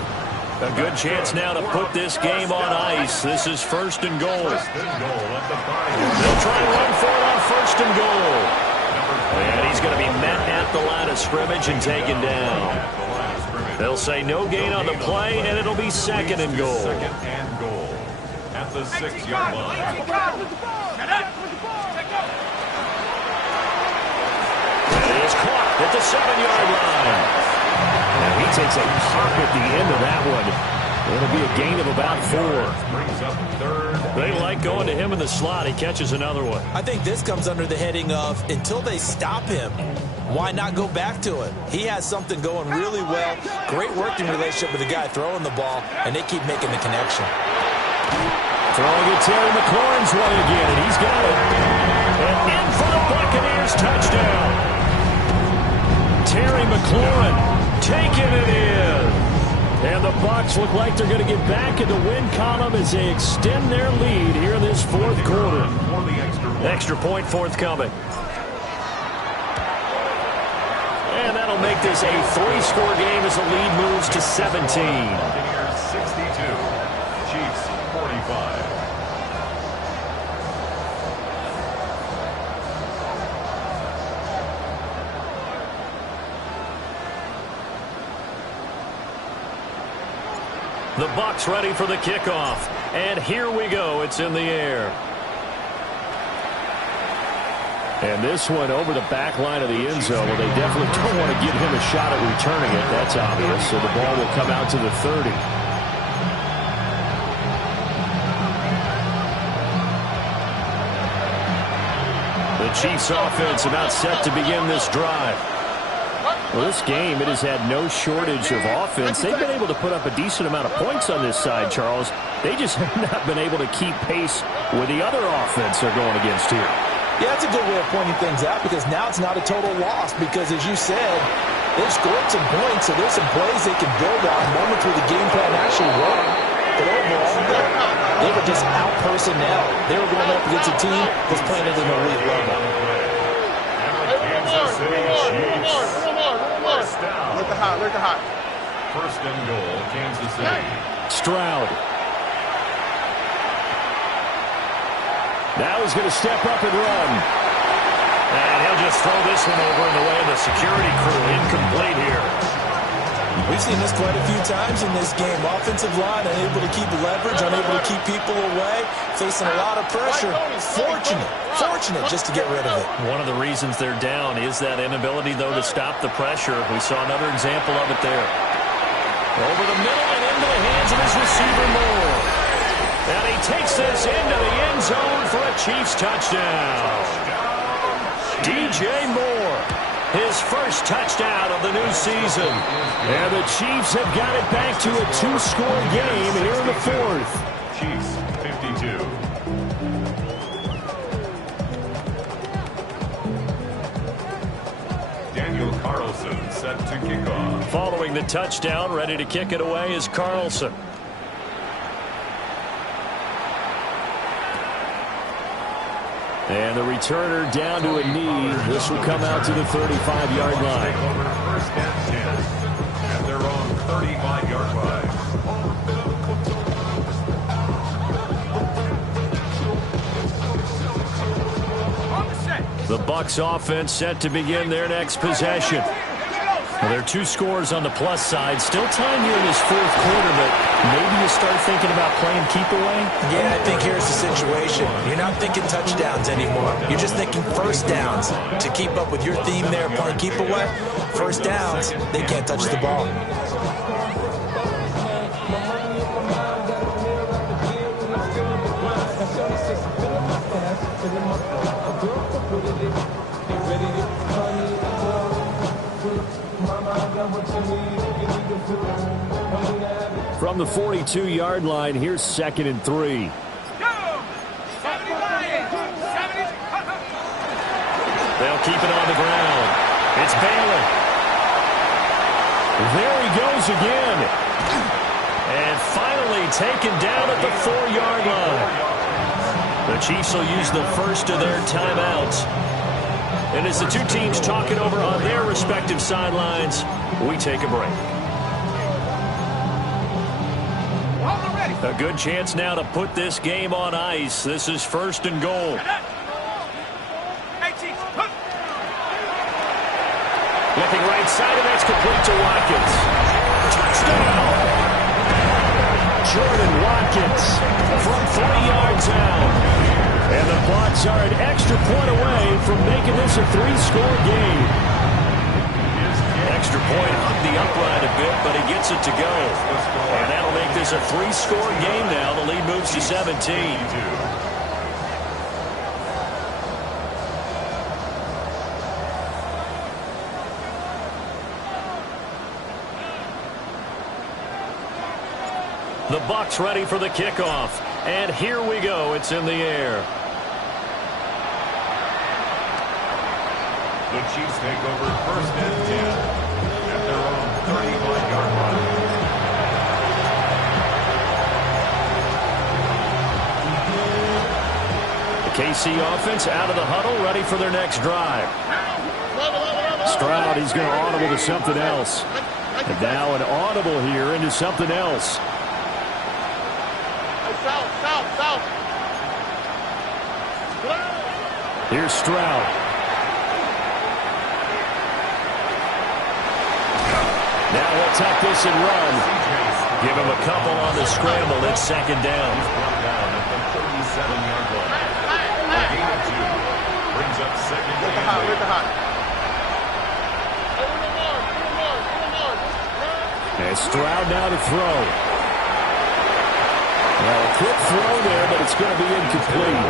A good chance now to put this game on ice. This is first and goal. They'll try and run for it on first and goal. And he's going to be met at the line of scrimmage and taken down. They'll say no gain on the play, and it'll be second and goal. Second and goal at the 6-yard line. And it is caught at the 7-yard line. And he takes a pop at the end of that one. It'll be a gain of about 4. Brings up third. They like going to him in the slot. He catches another one. I think this comes under the heading of until they stop him, why not go back to it? He has something going really well. Great working relationship with the guy throwing the ball, and they keep making the connection. Throwing it Terry McLaurin's way again, and he's got it. And in for the Buccaneers touchdown. Terry McLaurin taking it in. And the Bucs look like they're going to get back in the win column as they extend their lead here in this fourth quarter. Extra point forthcoming. And that'll make this a 3-score game as the lead moves to 17. Buccaneers 62, Chiefs 45. The Bucs ready for the kickoff. And here we go. It's in the air. And this one over the back line of the end zone. Well, they definitely don't want to give him a shot at returning it. That's obvious. So the ball will come out to the 30. The Chiefs offense about set to begin this drive. Well, this game, it has had no shortage of offense. They've been able to put up a decent amount of points on this side, Charles. They just have not been able to keep pace with the other offense they're going against here. Yeah, that's a good way of pointing things out because now it's not a total loss because, as you said, they've scored some points, so there's some plays they can build on, moments where the game plan actually worked. But overall, they were just out-personnel. They were going up against a team that's playing at an elite level. Kansas City Chiefs. First down. Look at hot, look at hot. First and goal, Kansas City. Stroud. Now he's going to step up and run. And he'll just throw this one over in the way of the security crew. Incomplete here. We've seen this quite a few times in this game. Offensive line unable to keep leverage, unable to keep people away, facing a lot of pressure. Fortunate just to get rid of it. One of the reasons they're down is that inability, though, to stop the pressure. We saw another example of it there. Over the middle and into the hands of his receiver, Moore. And he takes this into the end zone for a Chiefs touchdown. DJ Moore, his first touchdown of the new season. And the Chiefs have got it back to a two-score game here in the fourth. Chiefs 52. Daniel Carlson set to kick off. Following the touchdown, ready to kick it away is Carlson. And the returner down to a knee. This will come out to the 35-yard line. First and 10 at their own 35-yard line. The Bucs offense set to begin their next possession. Well, there are two scores on the plus side. Still time here in this fourth quarter, but maybe you start thinking about playing keep away? Yeah, I think here's the situation. You're not thinking touchdowns anymore. You're just thinking first downs. To keep up with your theme there, playing keep away, first downs, they can't touch the ball. From the 42-yard line, here's 2nd and 3. They'll keep it on the ground. It's Baylor. There he goes again. And finally taken down at the 4-yard line. The Chiefs will use the first of their timeouts. And as the two teams talk it over on their respective sidelines, we take a break. A good chance now to put this game on ice. This is 1st and goal. Looking right side, and that's complete to Watkins. Touchdown! Jordan Watkins from 3 yards out. And the Bucs are an extra point away from making this a 3-score game. Extra point hung the upright a bit, but he gets it to go. And that'll make this a 3-score game now. The lead moves to 17. The Bucs ready for the kickoff. And here we go. It's in the air. The Chiefs take over 1st and 10 at their own 35-yard line. The KC offense out of the huddle, ready for their next drive. Stroud, he's going to audible to something else. And now an audible here into something else. South. Here's Stroud. Now he'll tuck this and run. Give him a couple on the scramble. It's 2nd down. Down at the 37-yard line. A gain of 2 brings up 2nd Look and at hot, 8. look at hot. And Stroud now to throw. Well, a quick throw there, but it's going to be incomplete.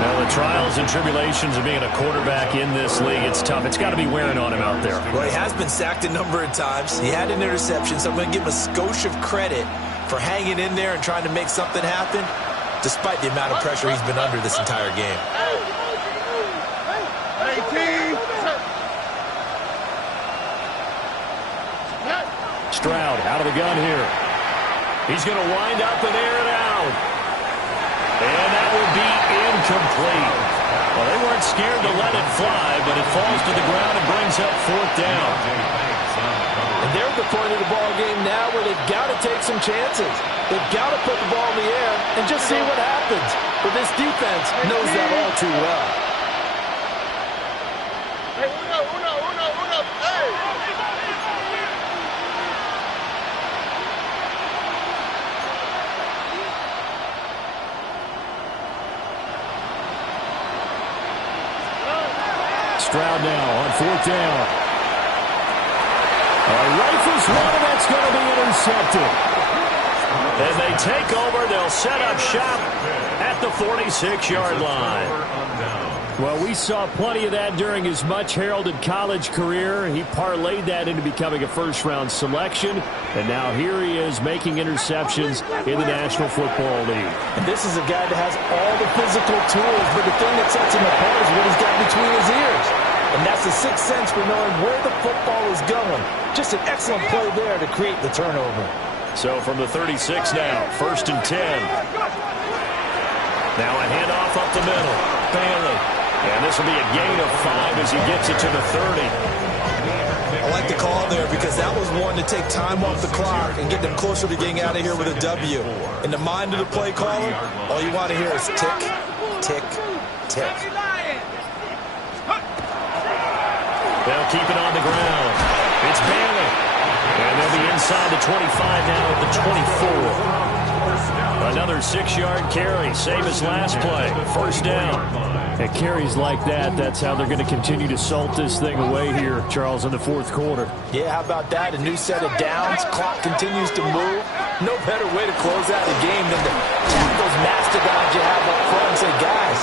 Well, the trials and tribulations of being a quarterback in this league, it's tough. It's got to be wearing on him out there. Well, he has been sacked a number of times. He had an interception, so I'm going to give him a skosh of credit for hanging in there and trying to make something happen, despite the amount of pressure he's been under this entire game. Stroud out of the gun here. He's going to wind up and air it out. And that will be incomplete. Well, they weren't scared to let it fly, but it falls to the ground and brings up fourth down. And they're at the point of the ball game now where they've got to take some chances. They've got to put the ball in the air and just see what happens. But this defense knows that all too well. Hey, uno, hey! Stroud now on fourth down. Rifles one, and that's going to be intercepted. And they take over. They'll set up shop at the 46-yard line. Well, we saw plenty of that during his much-heralded college career. He parlayed that into becoming a first-round selection. And now here he is making interceptions in the National Football League. And this is a guy that has all the physical tools, but the thing that sets him apart is what he's got between his ears. And that's the sixth sense for knowing where the football is going. Just an excellent play there to create the turnover. So from the 36 now, 1st and 10. Now a handoff up the middle. Bailey. And this will be a gain of 5 as he gets it to the 30. I like the call there because that was one to take time off the clock and get them closer to getting out of here with a W. In the mind of the play caller, all you want to hear is tick, tick, tick. They'll keep it on the ground. It's Bailey. And they'll be inside the 25 now at the 24. Another 6-yard carry, same as last play. First down. And carries like that, that's how they're going to continue to salt this thing away here, Charles, in the fourth quarter. Yeah, how about that? A new set of downs. Clock continues to move. No better way to close out a game than to tap those mastodons you have up front and say, guys,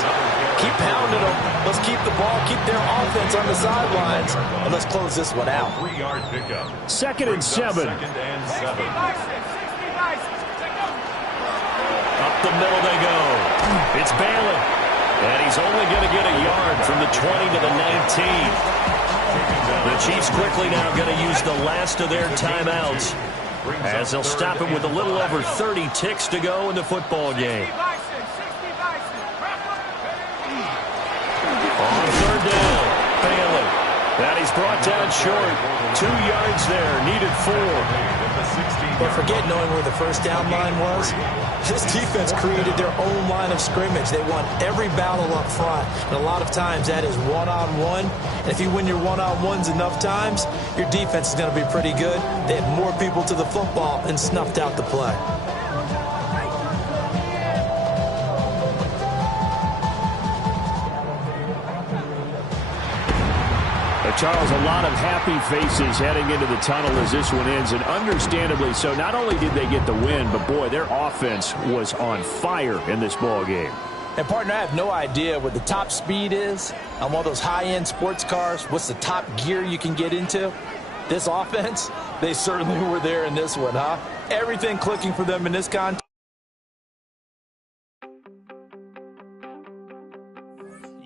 keep pounding them. Let's keep the ball, keep their offense on the sidelines, and let's close this one out. 3-yard pickup. 2nd and 7. Up the middle they go. It's Bailey. And he's only going to get a yard from the 20 to the 19. The Chiefs quickly now going to use the last of their timeouts as they'll stop him with a little over 30 ticks to go in the football game. On 3rd down, Bailey. And he's brought down short. 2 yards there, needed 4. But forget knowing where the first down line was. This defense created their own line of scrimmage. They won every battle up front. And a lot of times that is one-on-one. And if you win your one-on-ones enough times, your defense is going to be pretty good. They had more people to the football and snuffed out the play. Charles, a lot of happy faces heading into the tunnel as this one ends, and understandably so. Not only did they get the win, but boy, their offense was on fire in this ball game. And partner, I have no idea what the top speed is on one of those high-end sports cars. What's the top gear you can get into? This offense, they certainly were there in this one, huh? Everything clicking for them in this contest.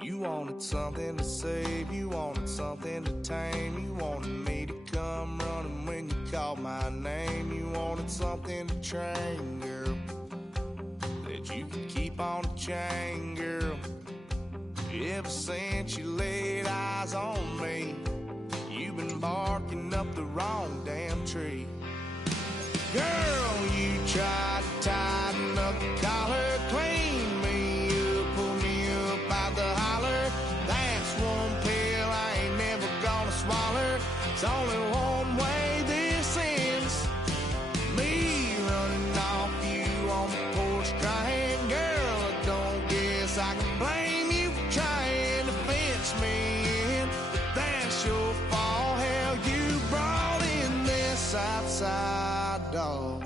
You wanted something to save, you wanted something to tame, you wanted me to come running when you called my name, you wanted something to train, girl, that you could keep on the chain, girl. Ever since you laid eyes on me, you've been barking up the wrong damn tree. Girl, you tried to tighten up the collar, clean me up, pull me up out the holler. That's one pill I ain't never gonna swallow. It's only one way this ends. Me running off you on the porch crying. Girl, I don't guess I can blame you for trying to fence me in. But that's your fault, hell, you brought in this outside dog.